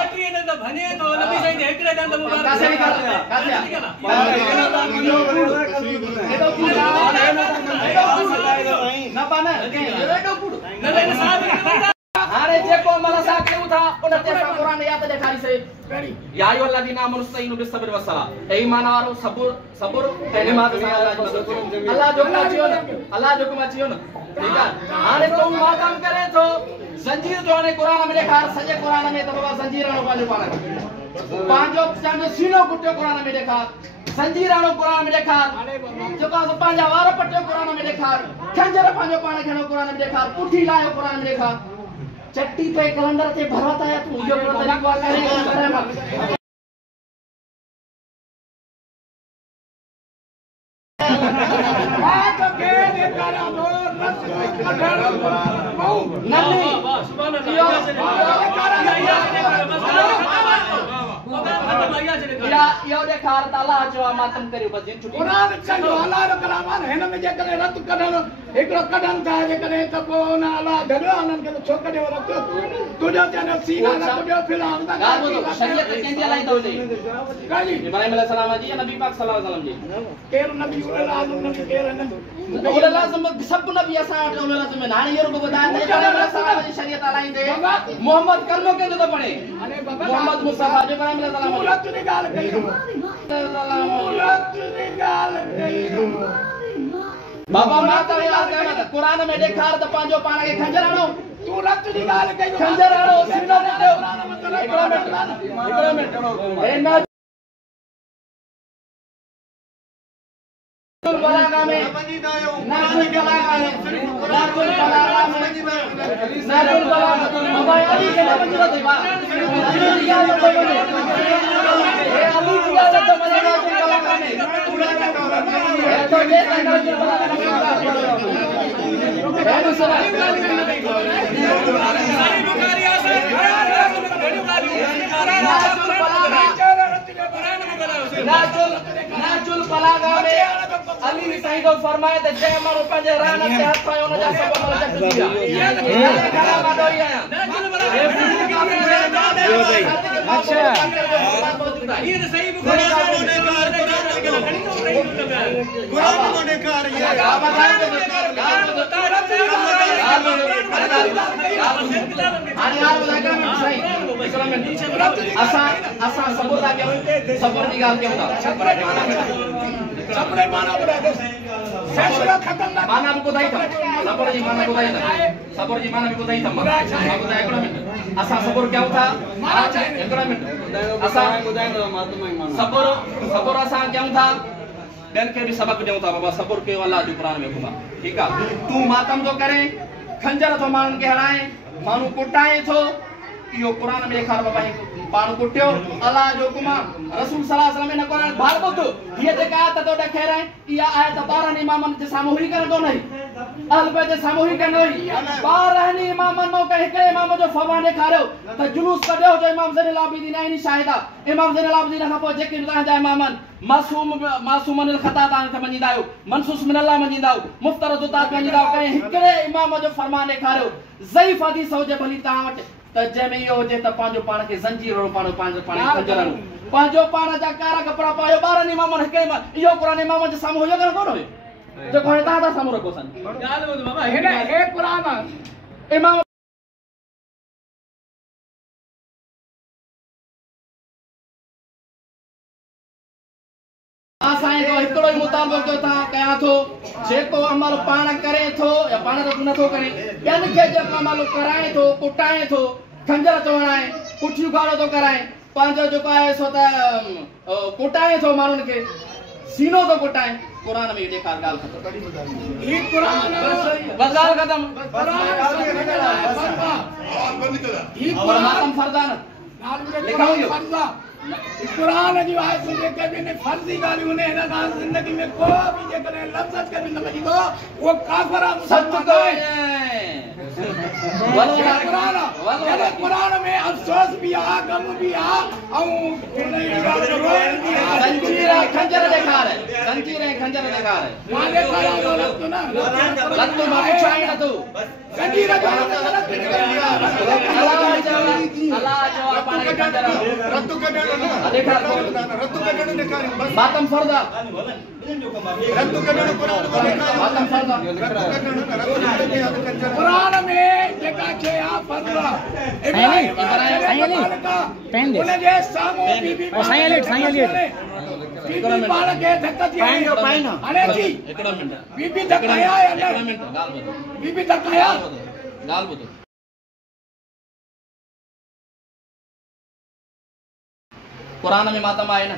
बटी ने तो भने तो नबी साईं एकड़े दंद मुबारक कासे निकाल ना पाना एडो कुड़ न साहब हारे जेको मल सा कयू था उन ते सा कुरान याद ॾेखारी से कड़ी या अय्युह अल्लज़ीना आमनू इस्तईनु बिस्सब्रि वस्सलाह ए ईमान वारो सबुर ऐं निमाज़ सां अल्लाह जो हुकुम अची वियो न अल्लाह जो हुकुम अची वियो न ठीक है हाणे तू मातम करे थो जंजीर जो हाणे कुरान में ॾेखार सॼे कुरान में त बाबा जंजीर हणो पंहिंजो पाण खे पंहिंजो सीनो कुटियो कुरान में ॾेखार जंजीर हणो कुरान में ॾेखार जेको आहे पंहिंजा वार पटियो कुरान में ॾेखार खंजर पंहिंजो पाण खे हणो कुरान में ॾेखार पुठी लाहियो कुरान में ॾेखार चट्टी पे कलंदर ते भरवताया तू इहो को तरीक़ो करे यो ॾेखार त अलाह जो मातम करियो बस दिन छुटी कुरान चयो अलाह जो कलाम आहे हिन में जेकॾहिं रत कढण हिकिड़ो कढनि था जेकॾहिं त पोइ हुन अलाह धरियो हुननि खे छो कढियो रत तुंहिंजो चवंदो सीना न तुंहिंजो फिलहाल शरीयत कंहिंजे लाइ थो हुजे इब्राहिम अलैहिस्सलाम जी या नबी पाक सल्लल्लाहु अलैहि वसल्लम जी केरु नबी उल आज़म नबी केरु न उल आज़म सब नबी असां वटि उल आज़म में हाणे इहो रुगो ॿुधाए त इब्राहिम अलैहिस्सलाम जी शरीयत हलाईंदे मोहम्मद कलमो कंदो थो पढ़े अरे बाबा मोहम्मद मुस्तफा जो इब्राहिम अलैहिस्सलाम मूलत जी ॻाल्हि कई मूलत जी ॻाल्हि कई बाबा मां त याद कयो त कुरान में ॾेखार त पंहिंजो पाण खे खंजर हणो तू रत जी ॻाल्हि कई खंजर हणो सीनो कुटियो हिकिड़ो मिंट हे बलागा में नाजुल बलागा में बाबा अली के नाम जो थी बा अली जी आ तो बने ए अली जी आ तो बने नाजुल बलागा में ए तो ये नाजुल बलागा में है ना सर सारी बुखारी आसे नाजुल बलागा में अली साईं को फरमाए त जय मारो पंहिंजे रान ते हथ पायो न जा सब मल चक दिया ये कलाम आया नाजुल असा सबूर था क्या सबूर की गाल क्या होता सबरे माना बुलाते फैसला खत्म ना माना भी बुधाई था सबूर जी माना बुधाई था सबूर जी माना भी बुधाई था माना बुधाई एकड़ा मिनट असा सबूर क्या होता एकड़ा मिनट असा सबूर असा क्या होता दिन के भी सबक देऊं था बाबा सबूर के अल्लाह जो कुरान में हुआ ठीक है तू मातम तो करे खंजर तो मान के हराए मानू कुटाए थो यो कुरान में लिखा बाबा पाण कुटियो अल्लाह जो हुकुम रसूल सल्लल्लाहु अलैहि वसल्लम ने कुरान भार बुध ये जेका आयत तो ॾेखारे इहा आयत 12 इमामन जे साम्हूं ही कर कोन है अहल बैत जे साम्हूं ही कर नहीं 12 इमामन मो के हिकड़े इमाम जो फरमान ॾेखारियो त जुलूस कढियो जो इमाम ज़ैनुल आबिदीन आहिनि शाहिदा इमाम ज़ैनुल आबिदीन खां पोइ जेके तव्हांजा इमामन मासूमन खता तव्हां मञींदा आहियो मनसूस मिन अल्लाह मञींदा आहियो मुफ्तरद तात मञींदा आहियो कंहिं हिकड़े इमाम जो फरमान ॾेखारियो ज़ईफ़ हदीस हुजे भली तव्हां वटि त जंहिंमें इहो हुजे त पंहिंजो पाण खे ज़ंजीर पाण खंजर पंहिंजो पाण जा कारा कपिड़ा पायो 12 इमामन हिकड़े इहो कुरान इमाम जे साम्हूं हुयो कोन हुयो जेको हाणे तव्हां था साम्हूं रखो सन ॻाल्हि ॿुध बाबा हे कुरान इमाम असां जो हिकड़ो ई मुतालबो कयो था कया थो जेको अमल पाण करे थो या पाण तो नथो करे ॿियनि खे जेको अमल कराए थो कुटाए थो खंजर थो हणाए पुठियूं गाड़ो थो कराए पंहिंजो जेको आहे सो त कुटाए थो माण्हुनि खे सीनो थो कुटाए कुरान में ॾेखार ॻाल्हि ख़तम ही कुरान बस ॻाल्हि ख़तम ही कुरान फर्ज़ान लिखाओ इहो कुरान जी आयत जे के भी ने फर्जी गालियों ने ना जिंदगी में को भी जे करे लफ्ज के भी न मजी दो वो काफर सच है वल्लाह कुरान में अफसोस भी आ गम भी आ और संजीर खंजर दिखा रहे संजीर खंजर दिखा रहे माने करा गलत ना गलत तो माफी चाहिए तू संजीर गलत अल्लाह जो पाने खंजर रत्तु के देखा रत्तु कढण ॾेखारियो बस मातम फर्ज़ा रत्तु कढण कुरान में ॾेखारियो मातम फर्ज़ा रत्तु कढण कुरान में जेका छे आ फर्ज़ा इब्राहिम पेन दे उन जे सामो बीबी ओ साईं एलिट बीबी पाण के धक्का थी हाणे जी हिकड़ो मिनट बीबी धक्काया हिकड़ो मिनट ॻाल्हि ॿुधो बीबी धक्काया ॻाल्हि ॿुधो कुरान में मातम आहे न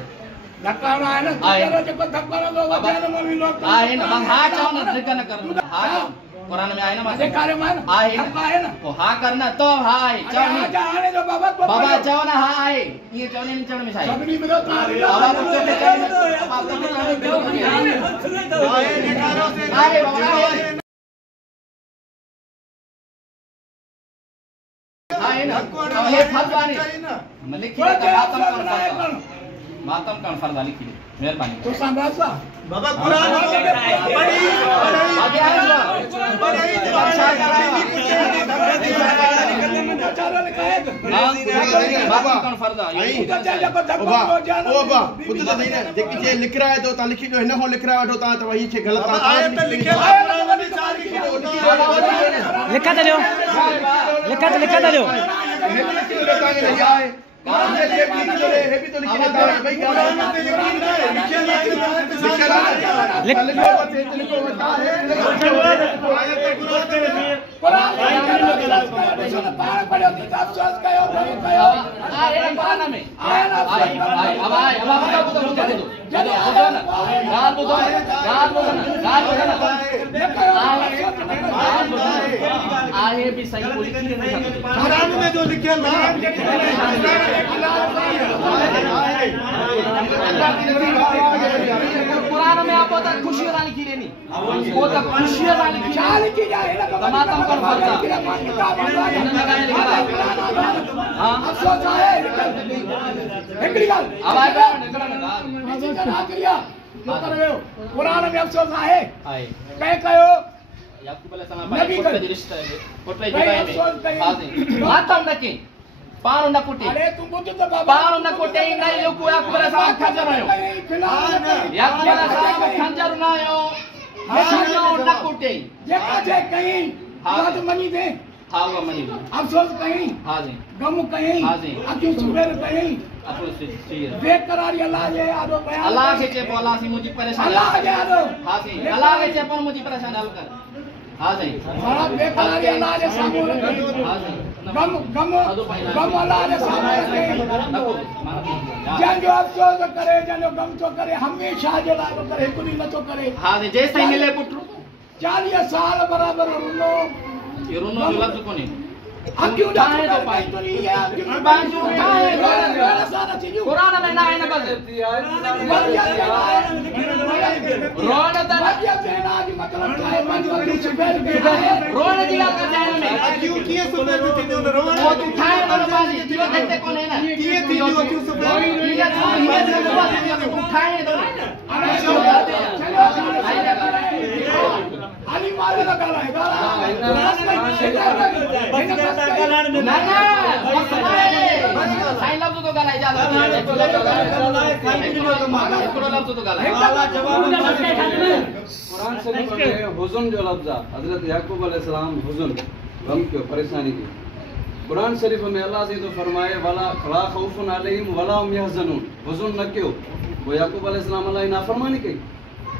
धक्काना आहे न तेरो जेको धक्कानो तो वचन में भी लोग आहे न हा चओ न ज़िक्र न कर हा कुरान में आहे न मातम कार्य में आहे न तो हा करना तो हा आहे चओ न हाणे जो बाबा चओ न हा आहे ये चवने में चढ़ में छाई सभनी में तो बाबा पूछो के आहे बाबा आहे ना ये फर्ज़ है लिखी मातम कौन फर्ज़ा लिखी मेहरबानी तो सांभासा बाबा कुरान पढ़ी आगे आ जाओ पढ़ी बाबा कौन फर्ज़ा ये बाबा खुद तो नहीं ना जेकी जे लिख रहा है तो ता लिखी जो इनो लिख रहा है तो ता वही छे गलत आयत लिखे लिखा दे लिखा दे काम से ये भी तो लिखी रहता है भाई क्या लिखो बता है कुरान पार पढ़ो किताब सोच कयो आए कुरान में अब बता दो आए भी सही को लिखी नहीं कुरान में जो लिखे ना कुरान में आप तो खुशी वाला लिखी लेनी वो तो खुशी वाला लिखी चाल की जाए ना मातम कर फरता हां अफसोस है एकड़ी गाल आवाज निकल ना किया जो कर रहे हो कुरान में अफसोस है कह कयो याकूब अलैहिस्सलाम पाए पुत्र जो रिश्ता है पुत्र जुदाई में हाजी मातम न की पाण न कुटी अरे तुम बुद्ध तो बाबा पाण न कुटे न यो को याकूब अलैहिस्सलाम खंजर आयो याकूब अलैहिस्सलाम खंजर न आयो सीनो न कुटे जेका जे कहीं बात मनी दे हां वो मनी अफसोस कहीं हाजी गम कहीं हाजी अक्यों सुबेर कहीं अपने से बेकरारी अल्लाह जे आदो बयान अल्लाह के चे बोला सी मुझे परेशान अल्लाह जे आदो हाजी अल्लाह के चे पर मुझे परेशान हल कर हाजी बड़ा बेकरारी अल्लाह जे सामने हाजी गम अल्लाह जे सामने जन जो अफसोस करे जन जो गम तो करे हमेशा जे लाइ करे कुनी न तो करे हाजी जेसि मिले पुत्र 40 साल बराबर रुनो ये रुनो जो लफ्ज कोनी अक्यों ठाए तो पाई बाजू ठाए कुरान में ना है ना बस रोड दा मतलब ठाए मतलब सुबेर के रोड जी का जान में क्यों किए सुबह में थी जो रोना वो तू ठाए ना बाजी जो देखते कोन है ना किए थी जो क्यों सुबह में तू ठाए दो अली मारे लगा रहेगा ना साईं लफ्ज तो गाला जा लफ्ज तो गाला कुरान शरीफ में हुज़न जो लफ्ज़ है हजरत याकूब अलैहिस्सलाम हुज़न गम क्यों परेशानी की कुरान शरीफ में अल्लाह से तो फरमाए वला खला खौफुन अलैहिम वला हुम यहज़नून हुज़न न क्यों वो याकूब अलैहिस्सलाम अल्लाह जी नाफरमानी कई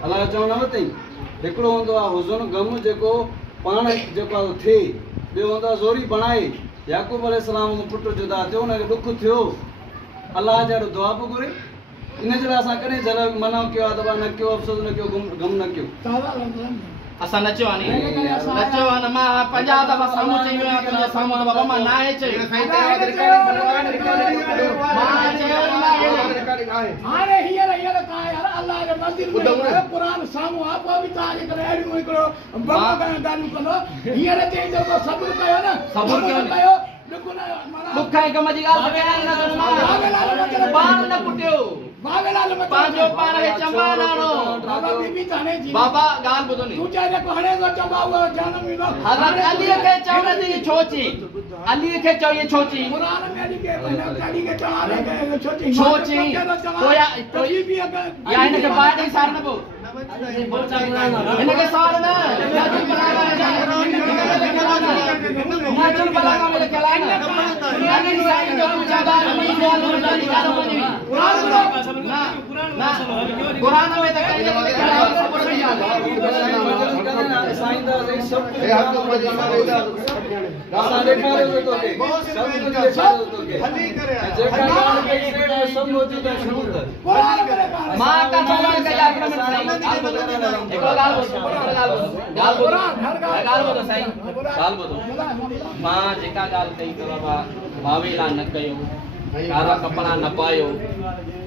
अल्लाह चवण वतई हिकिड़ो हूंदो आहे हुज़न गम जेको पाण जेको थे ॿियो हूंदो आहे ज़ोरी बणाए याकूब अलैहिस्सलाम पुटु जुदा थियो हुनखे ॾुख थियो अल्लाह जहिड़ो दुआ बि घुरे इन जे लाइ असां कॾहिं जल मना कयो आहे दॿा न कयो अफ़सोस न कयो गम न कयो असां नचो आनी नचो आन मां 50 दफ़ा साम्हूं चयो आहियां तुंहिंजे साम्हूं त बाबा मां ना आहे चयो हाणे हींअर तव्हां यार अल्लाह जे मंदिर में क़ुरान साम्हूं आहे पोइ बि तव्हां जेकॾहिं अहिड़ियूं हिकिड़ो ॻाल्हियूं कंदो हींअर चई जेको सब्र कयो न सब्र कयो दुख ऐं गम जी ॻाल्हि पाण न कुटियो पंहिंजो पाण खे चंबानो बाबा ॻाल्हि ॿुधो नी हज़रत अलीअ खे चवण त इहे छो चई अलीअ खे चओ इहे छो चई छो चई या हिनखे ॿाहिरि ॾेई सार न पोइ हिनखे सार न नाजुल बलागा में लिखियल आहे न अली साईं जो मुजादा ना कुरान में त कई लिखियल आहे सब्र जी साईं दा सब असां ॾेखारियो थो के सब कुझु ॾेखारियो थो के हली करे जेका ॻाल्हि कई से सब मौजूद आहे सबूत मां का सवाल कया हिकिड़ो मिनट साईं हिकिड़ो ॻाल्हि ॿुधो साईं ॻाल्हि ॿुधो मां जेका ॻाल्हि कई अथव भावेला न कयो कारा कपिड़ा न पायो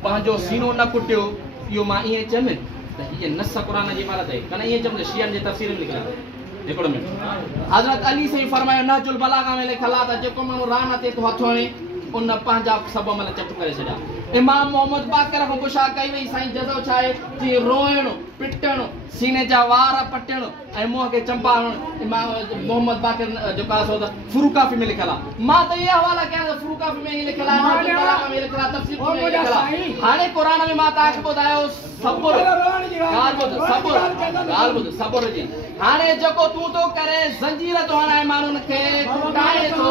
पंहिंजो सीनो न कुटियो इहो मां ईअं चयमि त हीअ नस क़ुरान जी इबारत आहे कन ईअं चयमि त शियनि जे तफ़सीर में लिखियल आहे हिकिड़ो मिनट हज़रत अली साईं फरमायो नहजुल बलागा में लिखियल आहे त जेको माण्हू रान ते थो हथ हणे उन पंहिंजा सभु अमल चट करे छॾिया इमाम मोहम्मद बाक़र खां पुछा कई वई साईं जज़ो छा आहे जीअं रोइणु पिटणु सीने जा वार पटणु ऐं मुंहं खे चंपारणु इमाम मोहम्मद बाक़र जेको आहे सो त फुरूकाफ़ी में लिखियल आहे मां त इहे हवाला कयां त फुरूकाफ़ी में ईअं लिखियल आहे में लिखियल आहे तफ़सीर में लिखियल आहे हाणे क़ुरान में मां तव्हांखे ॿुधायो सब्र ॻाल्हि ॿुध सब्र जी हाणे जेको तूं थो करे ज़ंजीर थो हणाए माण्हुनि खे कुटाए थो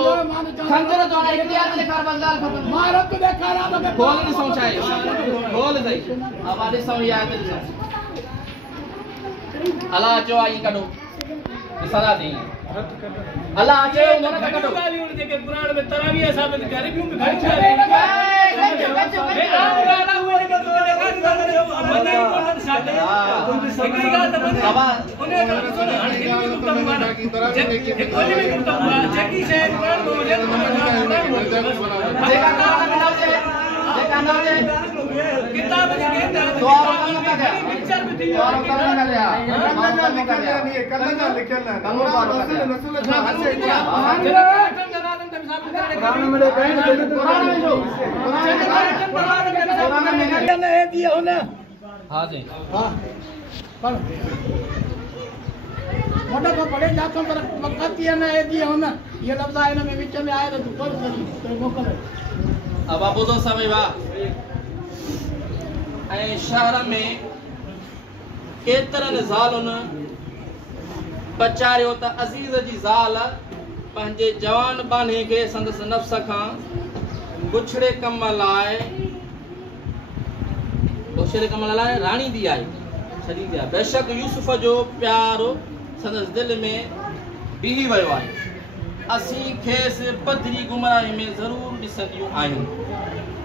खंजर थो हणाए हिकिड़ी हथ ॾेखार बस ॻाल्हि खपे खोल ॾिसूं छा आहे खोल सही अब ॾिसूं इहा हथ ॾिसूं अलाह चयो आहे ईअं कढो ॾिसंदा थी अलाह चयो न कढो जेके कुरान में तरावीह साबित करे ॿियूं बि घणी हाँ जी वॾो को पढ़े जातो पर वक़्ति है ना एदी होना ये लफ्ज़ आए ना में विच में आए तो पढ़ सकी तो मोकल अब ॿुधो सभई भाउ ऐं शहर में केतिरनि ज़ालुनि पचारियो त अज़ीज़ जी ज़ाल पंहिंजे जवान बाने खे संदसि नफ़्स खां बुछड़े कम लाइ राणी दी आहे छॾी दी आहे बेशक यूसुफ जो प्यार संदसि दिलि में बीही वियो आहे असीं खेसि पधरी गुमराही में ज़रूरु ॾिसंदियूं आहियूं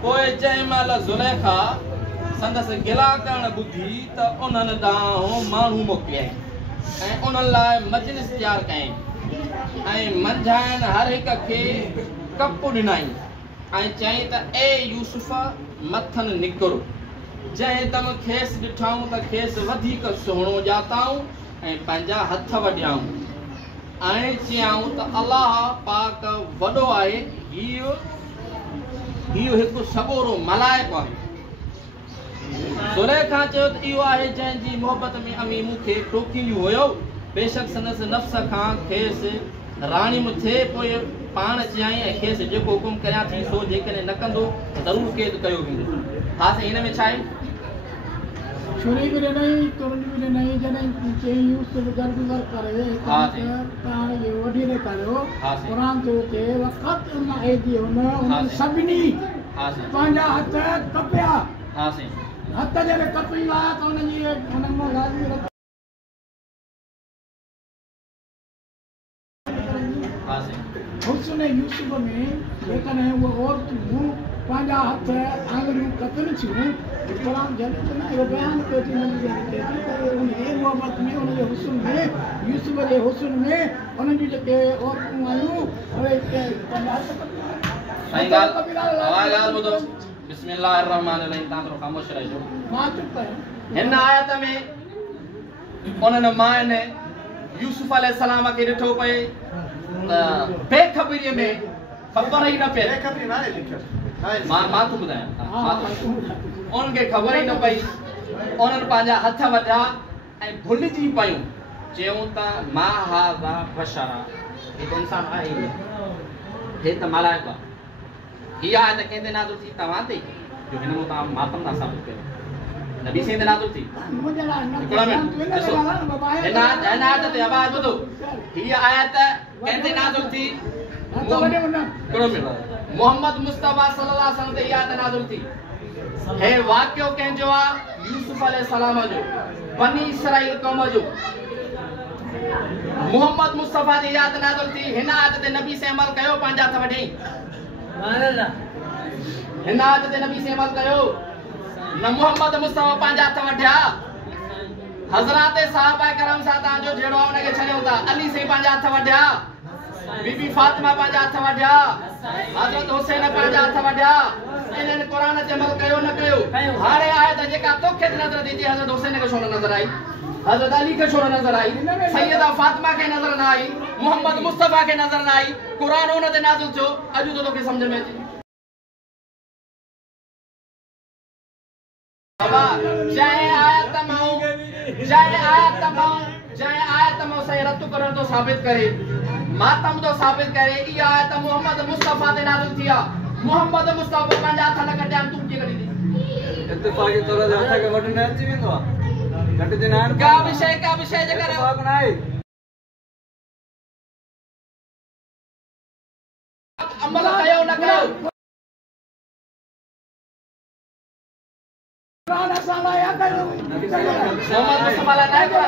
पोइ जंहिं महिल ज़ुलैखा संदसि गिला करणु ॿुधी त उन्हनि ॾांहुं माण्हू मोकिलियईं ऐं उन्हनि लाइ मजलिस तयारु कयईं ऐं मंझाइनि हर हिक खे कप ॾिनई ऐं चयईं त ए यूसुफ मथनि निकिर जंहिं दम खेसि ॾिठाऊं त खेसि वधीक सुहिणो ॼाताऊं ऐं पंहिंजा हथ वढियाऊं ऐं चयाऊं त अलाह पाक वॾो आहे इहो हिकु सॻोरो मलाइक आहे ज़ुलैखा चयो त इहो आहे जंहिंजी मोहबत में अमी मूंखे टोकींदियूं हुयो बेशक संदसि नफ़्स खां खेसि राणी में थिए पोइ पाण चयाईं ऐं खेसि जेको हुकुम करियां थी सो जेकॾहिं न कंदो त ज़रूरु क़ैद कयो वेंदो हा साईं हिन में छा आहे छुरी भी नहीं तुरंत भी नहीं जने चई यूसुफ गर्द वर करे हां जी ताण ये वडी ने करो कुरान तो के वक्त न एदी उन सभनी हां जी पांजा हाथ कपया हां साईं हथ जरे कपई ला तो उन जी उन में लाज़मी हां साईं हुस्न यूसुफ में लेकिन वो और पांजा हाथ आंगलियों कतल छियो कुरान जने तो ना ये बयान को थी मन जे के उन ये मोहब्बत में उन जे हुस्न में यूसुफ जे हुस्न में उन जी के और आयु अरे के साईं आवाज ॿुधो बिस्मिल्लाहिर रहमानिर रहीम तां थोरो ख़ामोश रहिजो मां चुप है हिन आयत में उन्हनि माउनि यूसुफ अलैहिस्सलाम खे ॾिठो पए त बेख़बरीअ में ख़बर ई न पए बेख़बरी ना है लिखियो मां तो ॿुधायां उनखे ख़बर ई न पई उन्हनि पंहिंजा हथ वधिया ऐं भुलिजी पयूं चयूं त मां हाज़ा बशरा हिकु इंसान आहे हे त मलाइक आहे हीअ आहे त कंहिं ते नाज़िल थी तव्हां ते जो हिन में तव्हां मातम था साबित कयो नबी साईं ते नाज़िल थी हिकिड़ो मिनट ॾिसो हिन आयत ते आवाज़ ॿुधो हीअ आयत कंहिं ते नाज़िल थी हिकिड़ो मिनट मोहम्मद मुस्तफा सल्लल्लाहु अलैहि वसल्लम ते इहा आयत नाज़िल थी हे वाक़ियो कंहिंजो आहे यूसुफ अलैहिस्सलाम जो बनी इसराइल क़ौम जो मोहम्मद मुस्तफा ते इहा आयत नाज़िल थी हिन आयत ते नबी से अमल कयो पंहिंजा हथ वढेई हिन आयत ते नबी से अमल कयो न मोहम्मद मुस्तफा पंहिंजा हथ वढिया हज़रात सहाबा करम सां तव्हांजो जहिड़ो आहे उनखे छॾियो था अली से पंहिंजा हथ वढिया बीबी फातिमा पंहिंजा हथ वढिया हज़रत हुसैन पंहिंजा हथ वढिया इन्हनि क़ुरान ते अमल कयो न कयो हाणे आयत जेका तोखे नज़र थी अचे हज़रत हुसैन खे छो न नज़र आई हज़रत अली खे छो न नज़र आई सैयदा फातिमा खे नज़र न आई मोहम्मद मुस्तफा खे नज़र न आई क़ुरान उन ते नाज़िल थियो अॼु तो तोखे सम्झ में अचे बाबा जंहिं आयत मां सही रद्द करण तो साबित करे मातम तो साबित करे इहा आयत मोहम्मद मुस्तफा ते नाज़िल थी आहे मोहम्मद मुस्तफा पंहिंजा हथ न कटिया तूं कीअं कढी इत्तेफाक़ी तौर ते हथ खे वठण अची वेंदो आहे कटिजी न आहिनि का विषय जे करे इत्तेफाक़ न आहे अमल कयो न कयो कुरान असां लाइ कयो मोहम्मद मुस्तफा लाइ न कयो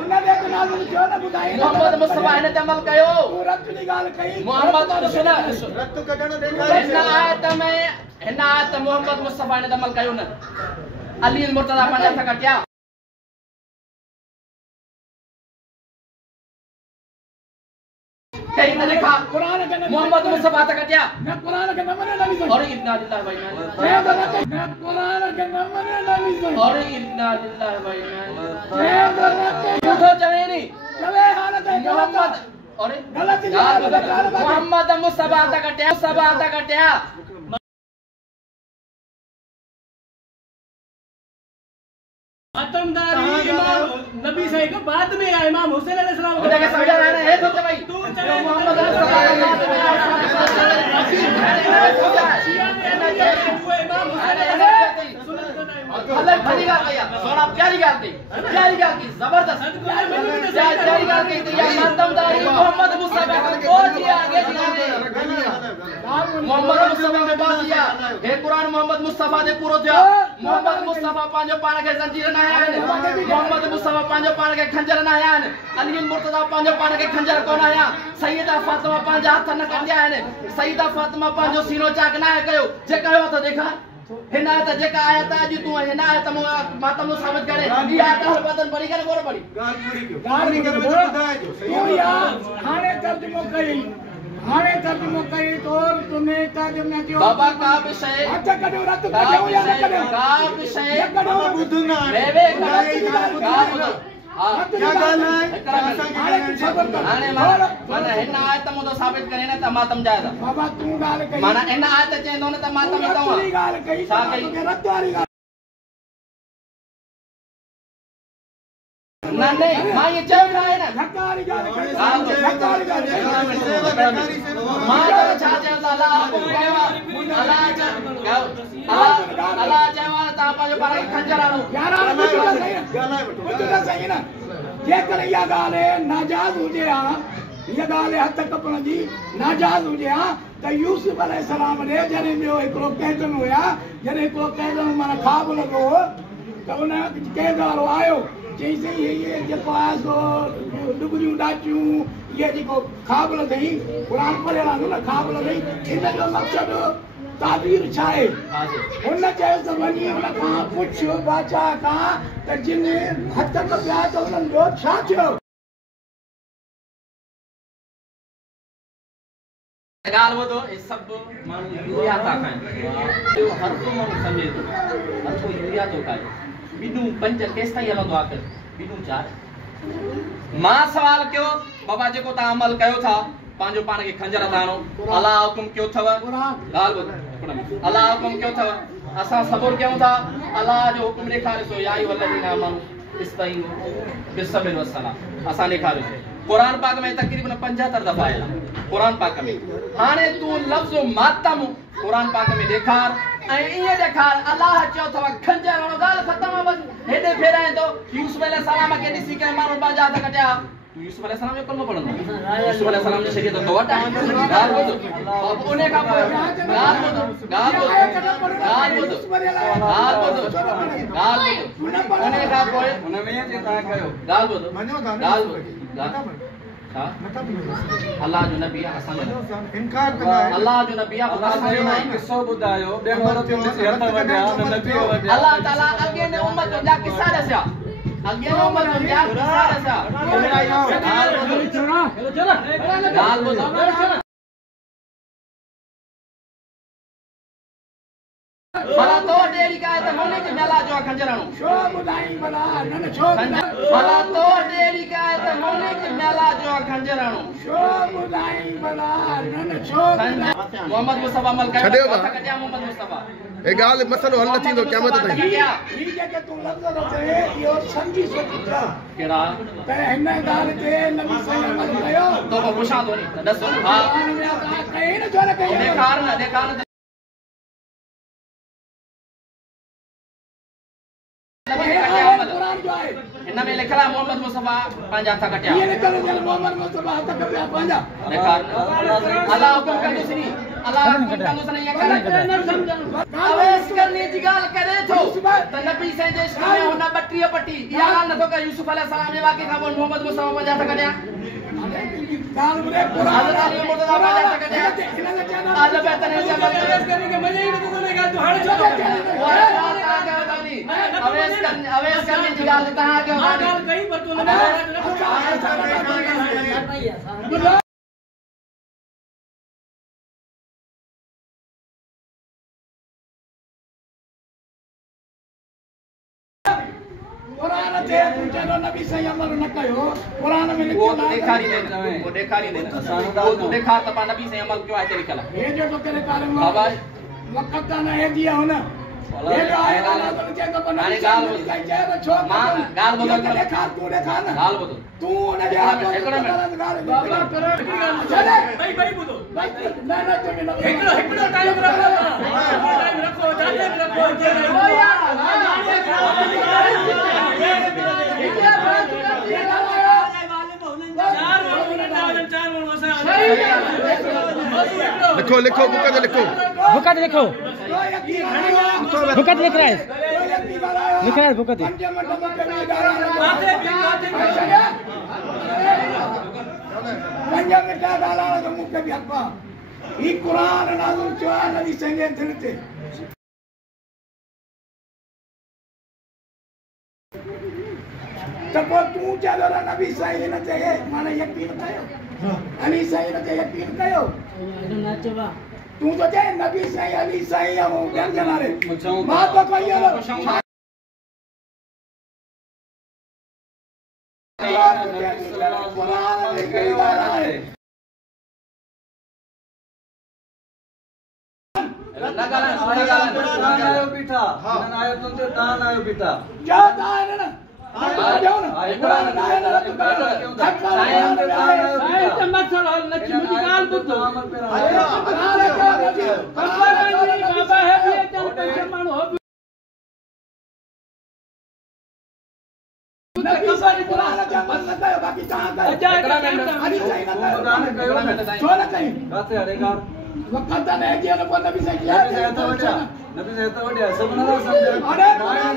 उनखे को नाज़िल थियो न ॿुधाई मोहम्मद मुस्तफा हिन ते अमल कयो रत जी ॻाल्हि कई मोहम्मद सुन रत कढण ॾेखारे हिन आयत मोहम्मद मुस्तफा हिन ते अमल कयो न अली मुर्तज़ा पंहिंजा हथ कटिया कहीं न लिखा कुरान के मोहम्मद मुस्तफा हथ कटिया न कुरान के न मने नबी और इन्ना लिल्लाहि व इन्ना न कुरान के न मने नबी और इन्ना लिल्लाहि व इन्ना इलैहि झूठो चवे नी चवे हालत है मोहम्मद और गलत मोहम्मद मुस्तफा हथ कटिया आतमदारी इमाम नबी सही का बाद में आया इमाम हुसैन अलैहिस्सलाम को उनके समझ आ रहा है तो भाई तू चले मोहम्मद मुस्तफा के बाद में आया इमाम हुसैन अलग भली गाल भैया सोना प्यारी गाल की जबरदस्त प्यारी गाल की या मातमदारी मोहम्मद मुस्तफा को बहुत ही आगे दिखाते मोहम्मद मुस्तफा में बात किया हे कुरान मोहम्मद मुस्तफा दे पूरो थिया मोहम्मद मुस्तफा पांजो पाण के जंजीर न आया मोहम्मद मुस्तफा पांजो पाण के खंजर न आया अली मुर्तजा पांजो पाण के खंजर कोन आया सैयदा फातिमा पांजा हाथ न कटिया आहिनि सैयदा फातिमा पांजो सीनो चाक न कयो जे कयो त देखा हिन त जेका आया त अॼु तूं हिन आया त मातम साबित करे इहा त हर बदन पढ़ी करे गोर पढ़ी गाल पूरी कयो तू यार हाणे तर्जुमो कई तोर तूने तर्जुमो कियो बाबा का विषय अच्छा कॾहिं रत कढियो या न कढियो का विषय बाबा ॿुधो न वेवे का क्या गाल है हाणे माना हिन आयत मो तो साबित करे न त मातम जायदा बाबा तू गाल कई माना इन आयत चेंदो न त मातम तो गाल कई छा कई रत वारी गाल न मां ये चयो ना है ना धक्कारी गाल कई धक्कारी गाल मां तो छा चयो त अल्लाह हुकुम कयो अल्लाह चयो ता पंहिंजो पाण खे खंजर आणो यार ॿुधो सही न जेकर इहा ॻाल्हि नाजाइज़ हुजे हा इहा ॻाल्हि हथ कपण जी नाजाइज़ हुजे हा त यूसुफ अलैहिस्सलाम ॾे जॾहिं ॿियो हिकिड़ो कैदन हुया जॾहिं हिकिड़ो कैदन माना ख़्वाब लॻो त उन कैद वारो आयो चईं इहे जेको आहे सो डुगरियूं डाचियूं इहे जेको ख़्वाब लॻई क़ुर पढ़ियल आहे न ख़्वाब लॻई हिन जो मक़सदु ताबीर छा आहे हुन चयोसि वञी हुन खां पुछ बादशाह खां त जिन हथ कपिया त हुननि जो छा थियो ॻाल्हि ॿुधो हे सभु माण्हू यूरिया था खाइनि हर को माण्हू सम्झे थो हर को यूरिया थो खाए ॿिन्हूं पंज केसि ताईं हलंदो आहे ॿिन्हूं चारि मां सवाल कयो बाबा जेको तव्हां अमल कयो था पंहिंजो पाण खे खंजर था आणो अलाह हुकुम कयो अथव ॻाल्हि ॿुध अलाह हुकुम कयो अथव असां सबुर कयूं था अलाह जो हुकुम ॾेखारियोसीं या अय्युहल्लज़ीना आमनू इस्तईनु बिस्सब्रि वस्सलाह असां ॾेखारियोसीं क़ुर पाक में तकरीबन 75 दफ़ा आयल आहे क़ुर पाक में हाणे तूं लफ़्ज़ मातम क़ुर पाक में ॾेखार ऐं ईअं ॾेखार अलाह चयो अथव खंजर हणो ॻाल्हि ख़तम आहे बसि हेॾे फेराए थो यूसुफ अलैहिस्सलाम खे ॾिसी करे माण्हू पंहिंजा हथ कटिया यूसुफ अलैहिस्सलाम जो कलमो पढ़ंदो यूसुफ अलैहिस्सलाम जी शरीयत तो वट आहे ॻाल्हि ॿुध अब उन खां पोइ ॻाल्हि ॿुध उन खां पोइ हुन में जे तव्हां कयो ॻाल्हि ॿुध छा अल्लाह जो नबी आहे असां इनकार कंदा अल्लाह जो नबी आहे अल्लाह जो किस्सो ॿुधायो ॿियनि औरतुनि ॾिसी हथ वढिया न नबी वढिया अल्लाह ताला अॻे ने उम्मत जा किस्सा ॾसिया अॻे ने उम्मत जा किस्सा ॾसिया ॻाल्हि ॿुध भला तो डेरी का त मोने के मेला जो खंजराणो छो ॿुधाई भला न छो भला तो डेरी का त मोने के मेला जो खंजराणो छो ॿुधाई भला न छो मोहम्मद मुस्तफा अमल कयो कटिया मोहम्मद मुस्तफा ए गाल मसलो हल न थींदो क़यामत ताईं ही जेके तूं लफ़्ज़ चए इहो सम्झी सोची था केड़ा त हिन ॻाल्हि ते नबी सही अमल कयो तो को पुछा तो नहीं दसो हां कई न छो न कई देखा न कुरान जो आहे हिन में लिखियल आहे मोहम्मद मुस्तफा पंहिंजा हथ कटिया ये निकल जल मोहम्मद मुस्तफा हथ कपिया पंहिंजा देखा अल्लाह हुकुम कंदुसि नी अल्लाह हुकुम कंदुसि नी अवेस करने जी ॻाल्हि करे थो त नबी से देश में हुन 32 पटी इहा ॻाल्हि नथो करे यूसुफ अलैहिस्सलाम जे वाक़े खां पोइ मोहम्मद मुस्तफा पंहिंजा हथ कटिया गाल ॿुधे कुरान हज़रत अली मुर्तज़ा पंहिंजा हथ कटिया अल्लाह बेहतर है जब अवेस करने के मजे ही न कोने ॻाल्हि तो हाणे छो अवेस करने जी ॻाल्हि तव्हां कयो ॻाल्हि कई पर तूं कुरान ते तूं चलो नबी सही अमल न कयो कुरान में वो लिखियल ॾेखारी दे वो ॾेखारी दे वो तू ॾेखार त पाण नबी से अमल कयो आहे ते लिखियल आहे हे जो तो करे कारम बाबा वक़्त न है दिया हुन ये गाय ना तो चेक अपन अरे गाल बोल मां गाल बोल देखा तू देखा ना गाल बोल तू ने एकड़ा में बाबा करे चले भाई बोलो भाई ना ना तुम ना एकड़ो टाइम रखो जाने रखो ओ यार लिखो लिखो बुका तो लिखो बुका लिख रहा है बुका दे पंजाब डाला तो मुख्य व्यापा ई कुरान नाज़िल चवा नबी संगे थिलते तब तू चलो नबी सही न चाहिए माने यकीन कयो अली सही न चाहिए यकीन कयो तू तो चाहे नबी सही अली सही है वो क्या जना रे मां तो कोई है कुरान में कई बार है आयो बीठा आयो तुझे दान आयो बीठा क्या दान है ना जाओ ना कुरान दान है तो मसल हल नची मुझी गाल बुतो बाबा है ये चल पैसे मानो हो नबी सही कुरान का मतलब है बाकी कहां का अली सही ना छो ना कहीं काते हरेगार वक्त ने जे न को नबी सही किया नबी से तो वड्या सब ना समझे अरे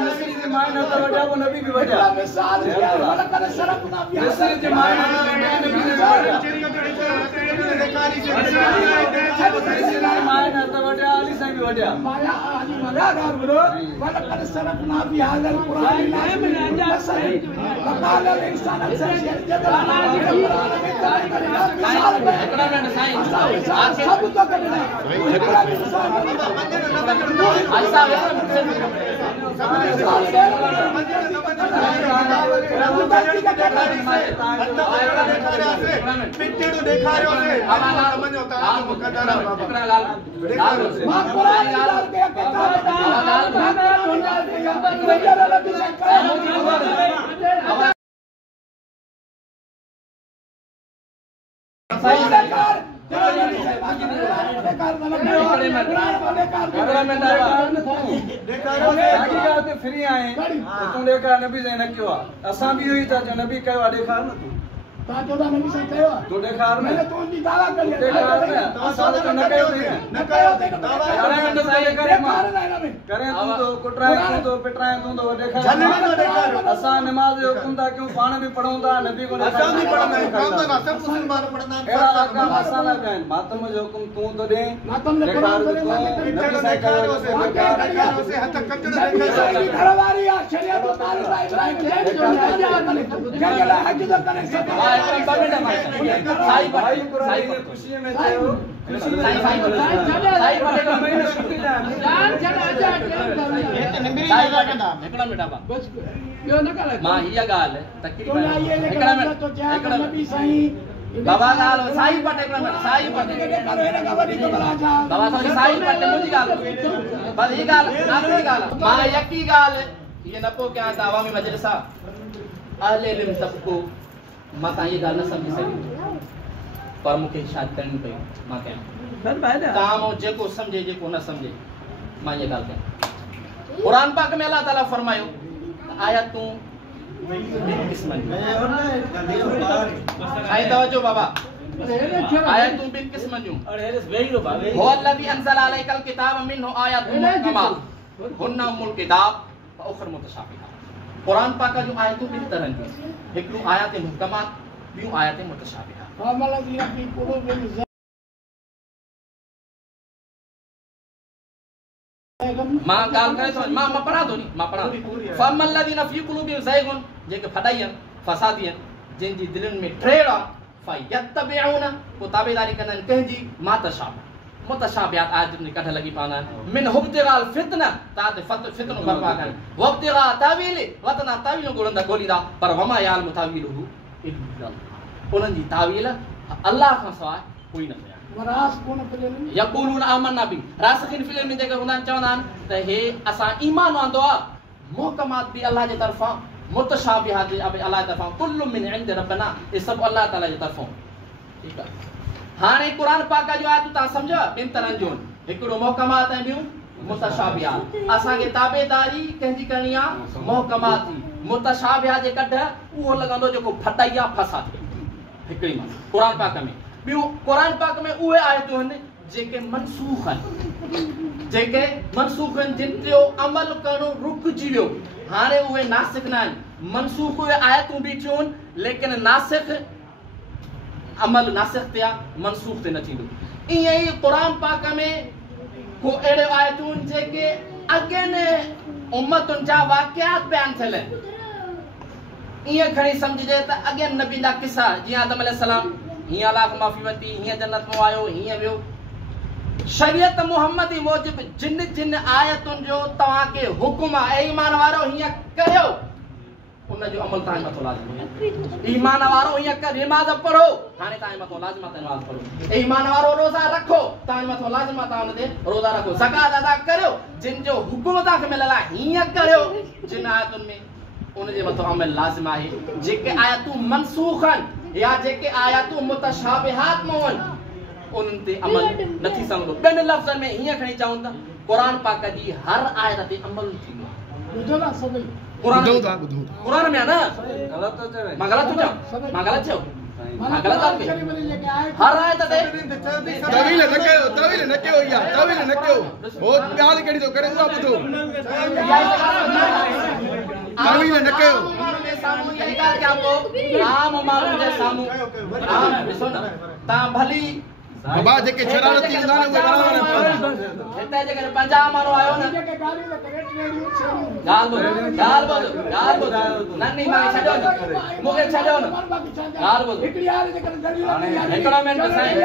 नबी से माय न तो वड्या वो नबी भी वड्या मिसाल दिया वाला कर शरफ ना पिया नबी से माय न तो नबी से वड्या माय न तो वड्या अली से भी वड्या माया अली मजा गार ब्रो वाला कर शरफ ना पिया हाजर कुरान ना सही वकाल इंसान से जदला कुरान में ताई करेगा मिसाल एकड़ा में साईं सब तो करना ऐसा पिट्टेडो देखा रहे हो से समझो ता मुकद्दर एकड़ा लाल मां कुरान लाल के फ्री आए तू देखा नबी से न क्यों असा भी हुई था जो नबी कयो देखा न तू ता जोदा नबी से कयो तू देखा मैंने तो उनकी दावा कर लिया देखा असा तो न कयो न कयो अरे न सही करे करे तू तो कुटराए तू तो पिटराए तू तो देखा असा नमाज जो हुकुम था क्यों पाण भी पढ़ूंदा नबी को असा भी पढ़ना है काम तो सब मुसलमान पढ़ना एड़ा काम असा ना कन मातम जो हुकुम तू तो दे मातम ने कुरान करे पिट्टेडो देखा रहे हो से हथ कचड़ो देखा घरवारी आ शरीयत तो ताल इब्राहिम जंगला हज तो करे सब साई भाई कुरान की खुशी में थे हो साई एकड़ा में डाबा बस यो न करे मां हिया गाल तकरी तो ये एकड़ा में तो क्या नबी सही बाबा गाल साई पट एकड़ा में साई पट बाबा तो साई पट मुझी गाल बस ये गाल आखिरी गाल मां यकी गाल ये न को क्या दावा में मजलिसा अहले इल्म सबको मां ता ये गाल न समझ सकी पर मुखे शायद करनी पई मां के काम हो जेको समझे जेको न समझे मां ये गाल के कुरान पाक में अल्लाह ताला फरमायो आया तू किस्मत आई तवज्जो बाबा आया तू बिन किस्मत जो हो अल्लाजी अंज़ल अलैकल किताब मिन्हु आयातुन मुहकमात हुन्ना उम्मुल किताब व उखर मुतशाबिहात कुरान पाक जो आयतों बिन तरह जो हिकड़ो आयात मुहकमात बियो आयात मुतशाबिहात मां गाल करे तो मां पढ़ा दो नी मां पढ़ा फमल लदीना फी कुलूबिहिम ज़ैगुन जेके फदायन फसादियन जिन जी दिलन में ट्रेड़ा फयत्तबिउना को ताबेदारी करन कहजी मा तशाबह मुतशाबिहात आयत ने कठ लगी पाना मिन हुब्तिगाल फितना तात फितनो बर्पा कर वब्तिगा तावील वतना तावील गोलंदा गोलीदा पर वमा याल मुतावीलहु इल्ला उनन जी तावील अल्लाह का सवाय कोई न थिया वरास कोन फिल्म यक़ूलून आमन्ना बि रासिखीन फिल्म में जेके हूंदा आहिनि चवंदा आहिनि त हे असां ईमान आंदो आहे मुहकमात बि अलाह जे तरफ़ां मुतशाबिहात बि अलाह जे तरफ़ां कुल्लु मिन इंद रब्बना ये सभु अलाह ताला जे तरफ़ां ठीकु आहे हाणे क़ुर पाक जो आयतूं तव्हां सम्झो ॿिनि तरहनि जूं हिकिड़ो मुहकमात ऐं ॿियूं मुतशाबिहात असांखे ताबेदारी कंहिंजी करणी आहे मुहकमात जी मुतशाबिहात जे कढ उहो लॻंदो जेको फटैया फसा थिए हिकिड़ी मां क़ुर पाक में ॿियूं क़ुर पाक में उहे आयतूं आहिनि जेके मनसूख आहिनि जिन जो अमल करणो रुकिजी वियो हाणे उहे नासिक न आहिनि मनसूख उहे आयतूं बि थियूं लेकिन नासिक अमल नासिक ते आहे मनसूख ते न थींदो ईअं ई क़ुर पाक में को अहिड़े आयतूं जेके अॻियनि उम्मतुनि जा वाक़ियात बयान थियल आहिनि ईअं खणी सम्झिजे त अॻियनि नबी जा किसा जीअं आदम अलैहिस्सलाम हीअं अलाह खां माफ़ी वरिती हीअं जन्नत में आयो हीअं वियो शरीयत मुहम्मदी मूजिब जिन जिन आयतुनि जो तव्हांखे हुकुम आहे ईमान वारो हीअं कयो उन जो अमल तव्हांजे मथां लाज़िम आहे ईमान वारो हीअं कर नमाज़ पढ़ो हाणे तव्हांजे मथां लाज़िम आहे नमाज़ पढ़ो ईमान वारो रोज़ा रखो तव्हांजे मथां लाज़िम आहे तव्हां हुन ते रोज़ा रखो ज़कात अदा करियो जिन जो हुकुम तव्हांखे मिलियल आहे हीअं करियो जिन आयतुनि में उन जे मथां अमल लाज़िम आहे जेके आयतूं मनसूख आहिनि या जेके आयतूं मुतशाबिहात में आहिनि उन्हनि ते अमल नथी सघंदो ॿिनि लफ़्ज़नि में हीअं खणी चऊं त क़ुर पाक जी हर आयत ते अमल थींदो आहे ॿुधो न सभई क़ुर में आहे न गलत तो चवे मां ग़लति थो चवां मां ग़लति चयो मां ग़लति था कयूं हर आयत ते तवील न कयो या तवील न कयो हो ॻाल्हि कहिड़ी थो करे उहा ॿुधो तवील न कयो साम्हूं इहा ॻाल्हि कयां थो आम माण्हुनि जे साम्हूं ॾिसो न तव्हां भली बाबा जेके शरारती हूंदा न उहे बराबरि हिते जेके 50 माण्हू आयो न ॻाल्हि ॿुध नंढी मां छॾियो न मूंखे छॾियो न ॻाल्हि ॿुध हिकिड़ो मिंट साईं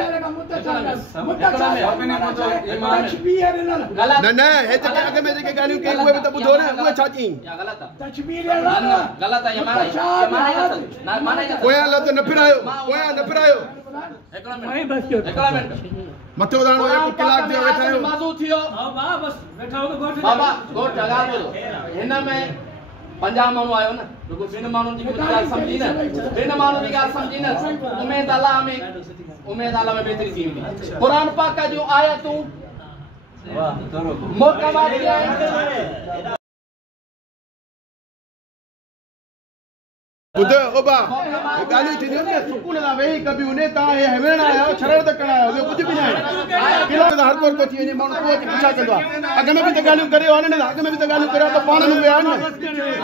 न न हे जेके अॻ में जेके ॻाल्हियूं कयूं उहे बि त ॿुधो न उहे छा चई ग़लति आहे पोयां लफ़्ज़ न फिरायो हिकिड़ो मिंट मथो दाणो हिकु कलाक जो वेठा आहियो माज़ू थियो बाबा घोट ॻाल्हि ॿुधो हिन में 50 माण्हू आयो न रुगो ॿिनि माण्हुनि जी ॻाल्हि सम्झी न ॿिनि माण्हुनि जी ॻाल्हि सम्झी न उमेद अल्लाह में बहितरी थी वेंदी क़ुर पाक जूं आयतूं मुहकमात ॿुधो ओबा ॻाल्हियूं थींदियूं न सुकून सां वेही कबी उन तव्हां हे हवेण आया आहियो शरारत करण आया आहियो ॿियो कुझु बि न आहे कलाक हर कोर को थी वञे माण्हू पोइ छा कंदो आहे अॻ में बि त ॻाल्हियूं करियो आहे न अॻ में बि त ॻाल्हियूं करियो त पाण में विया आहिनि न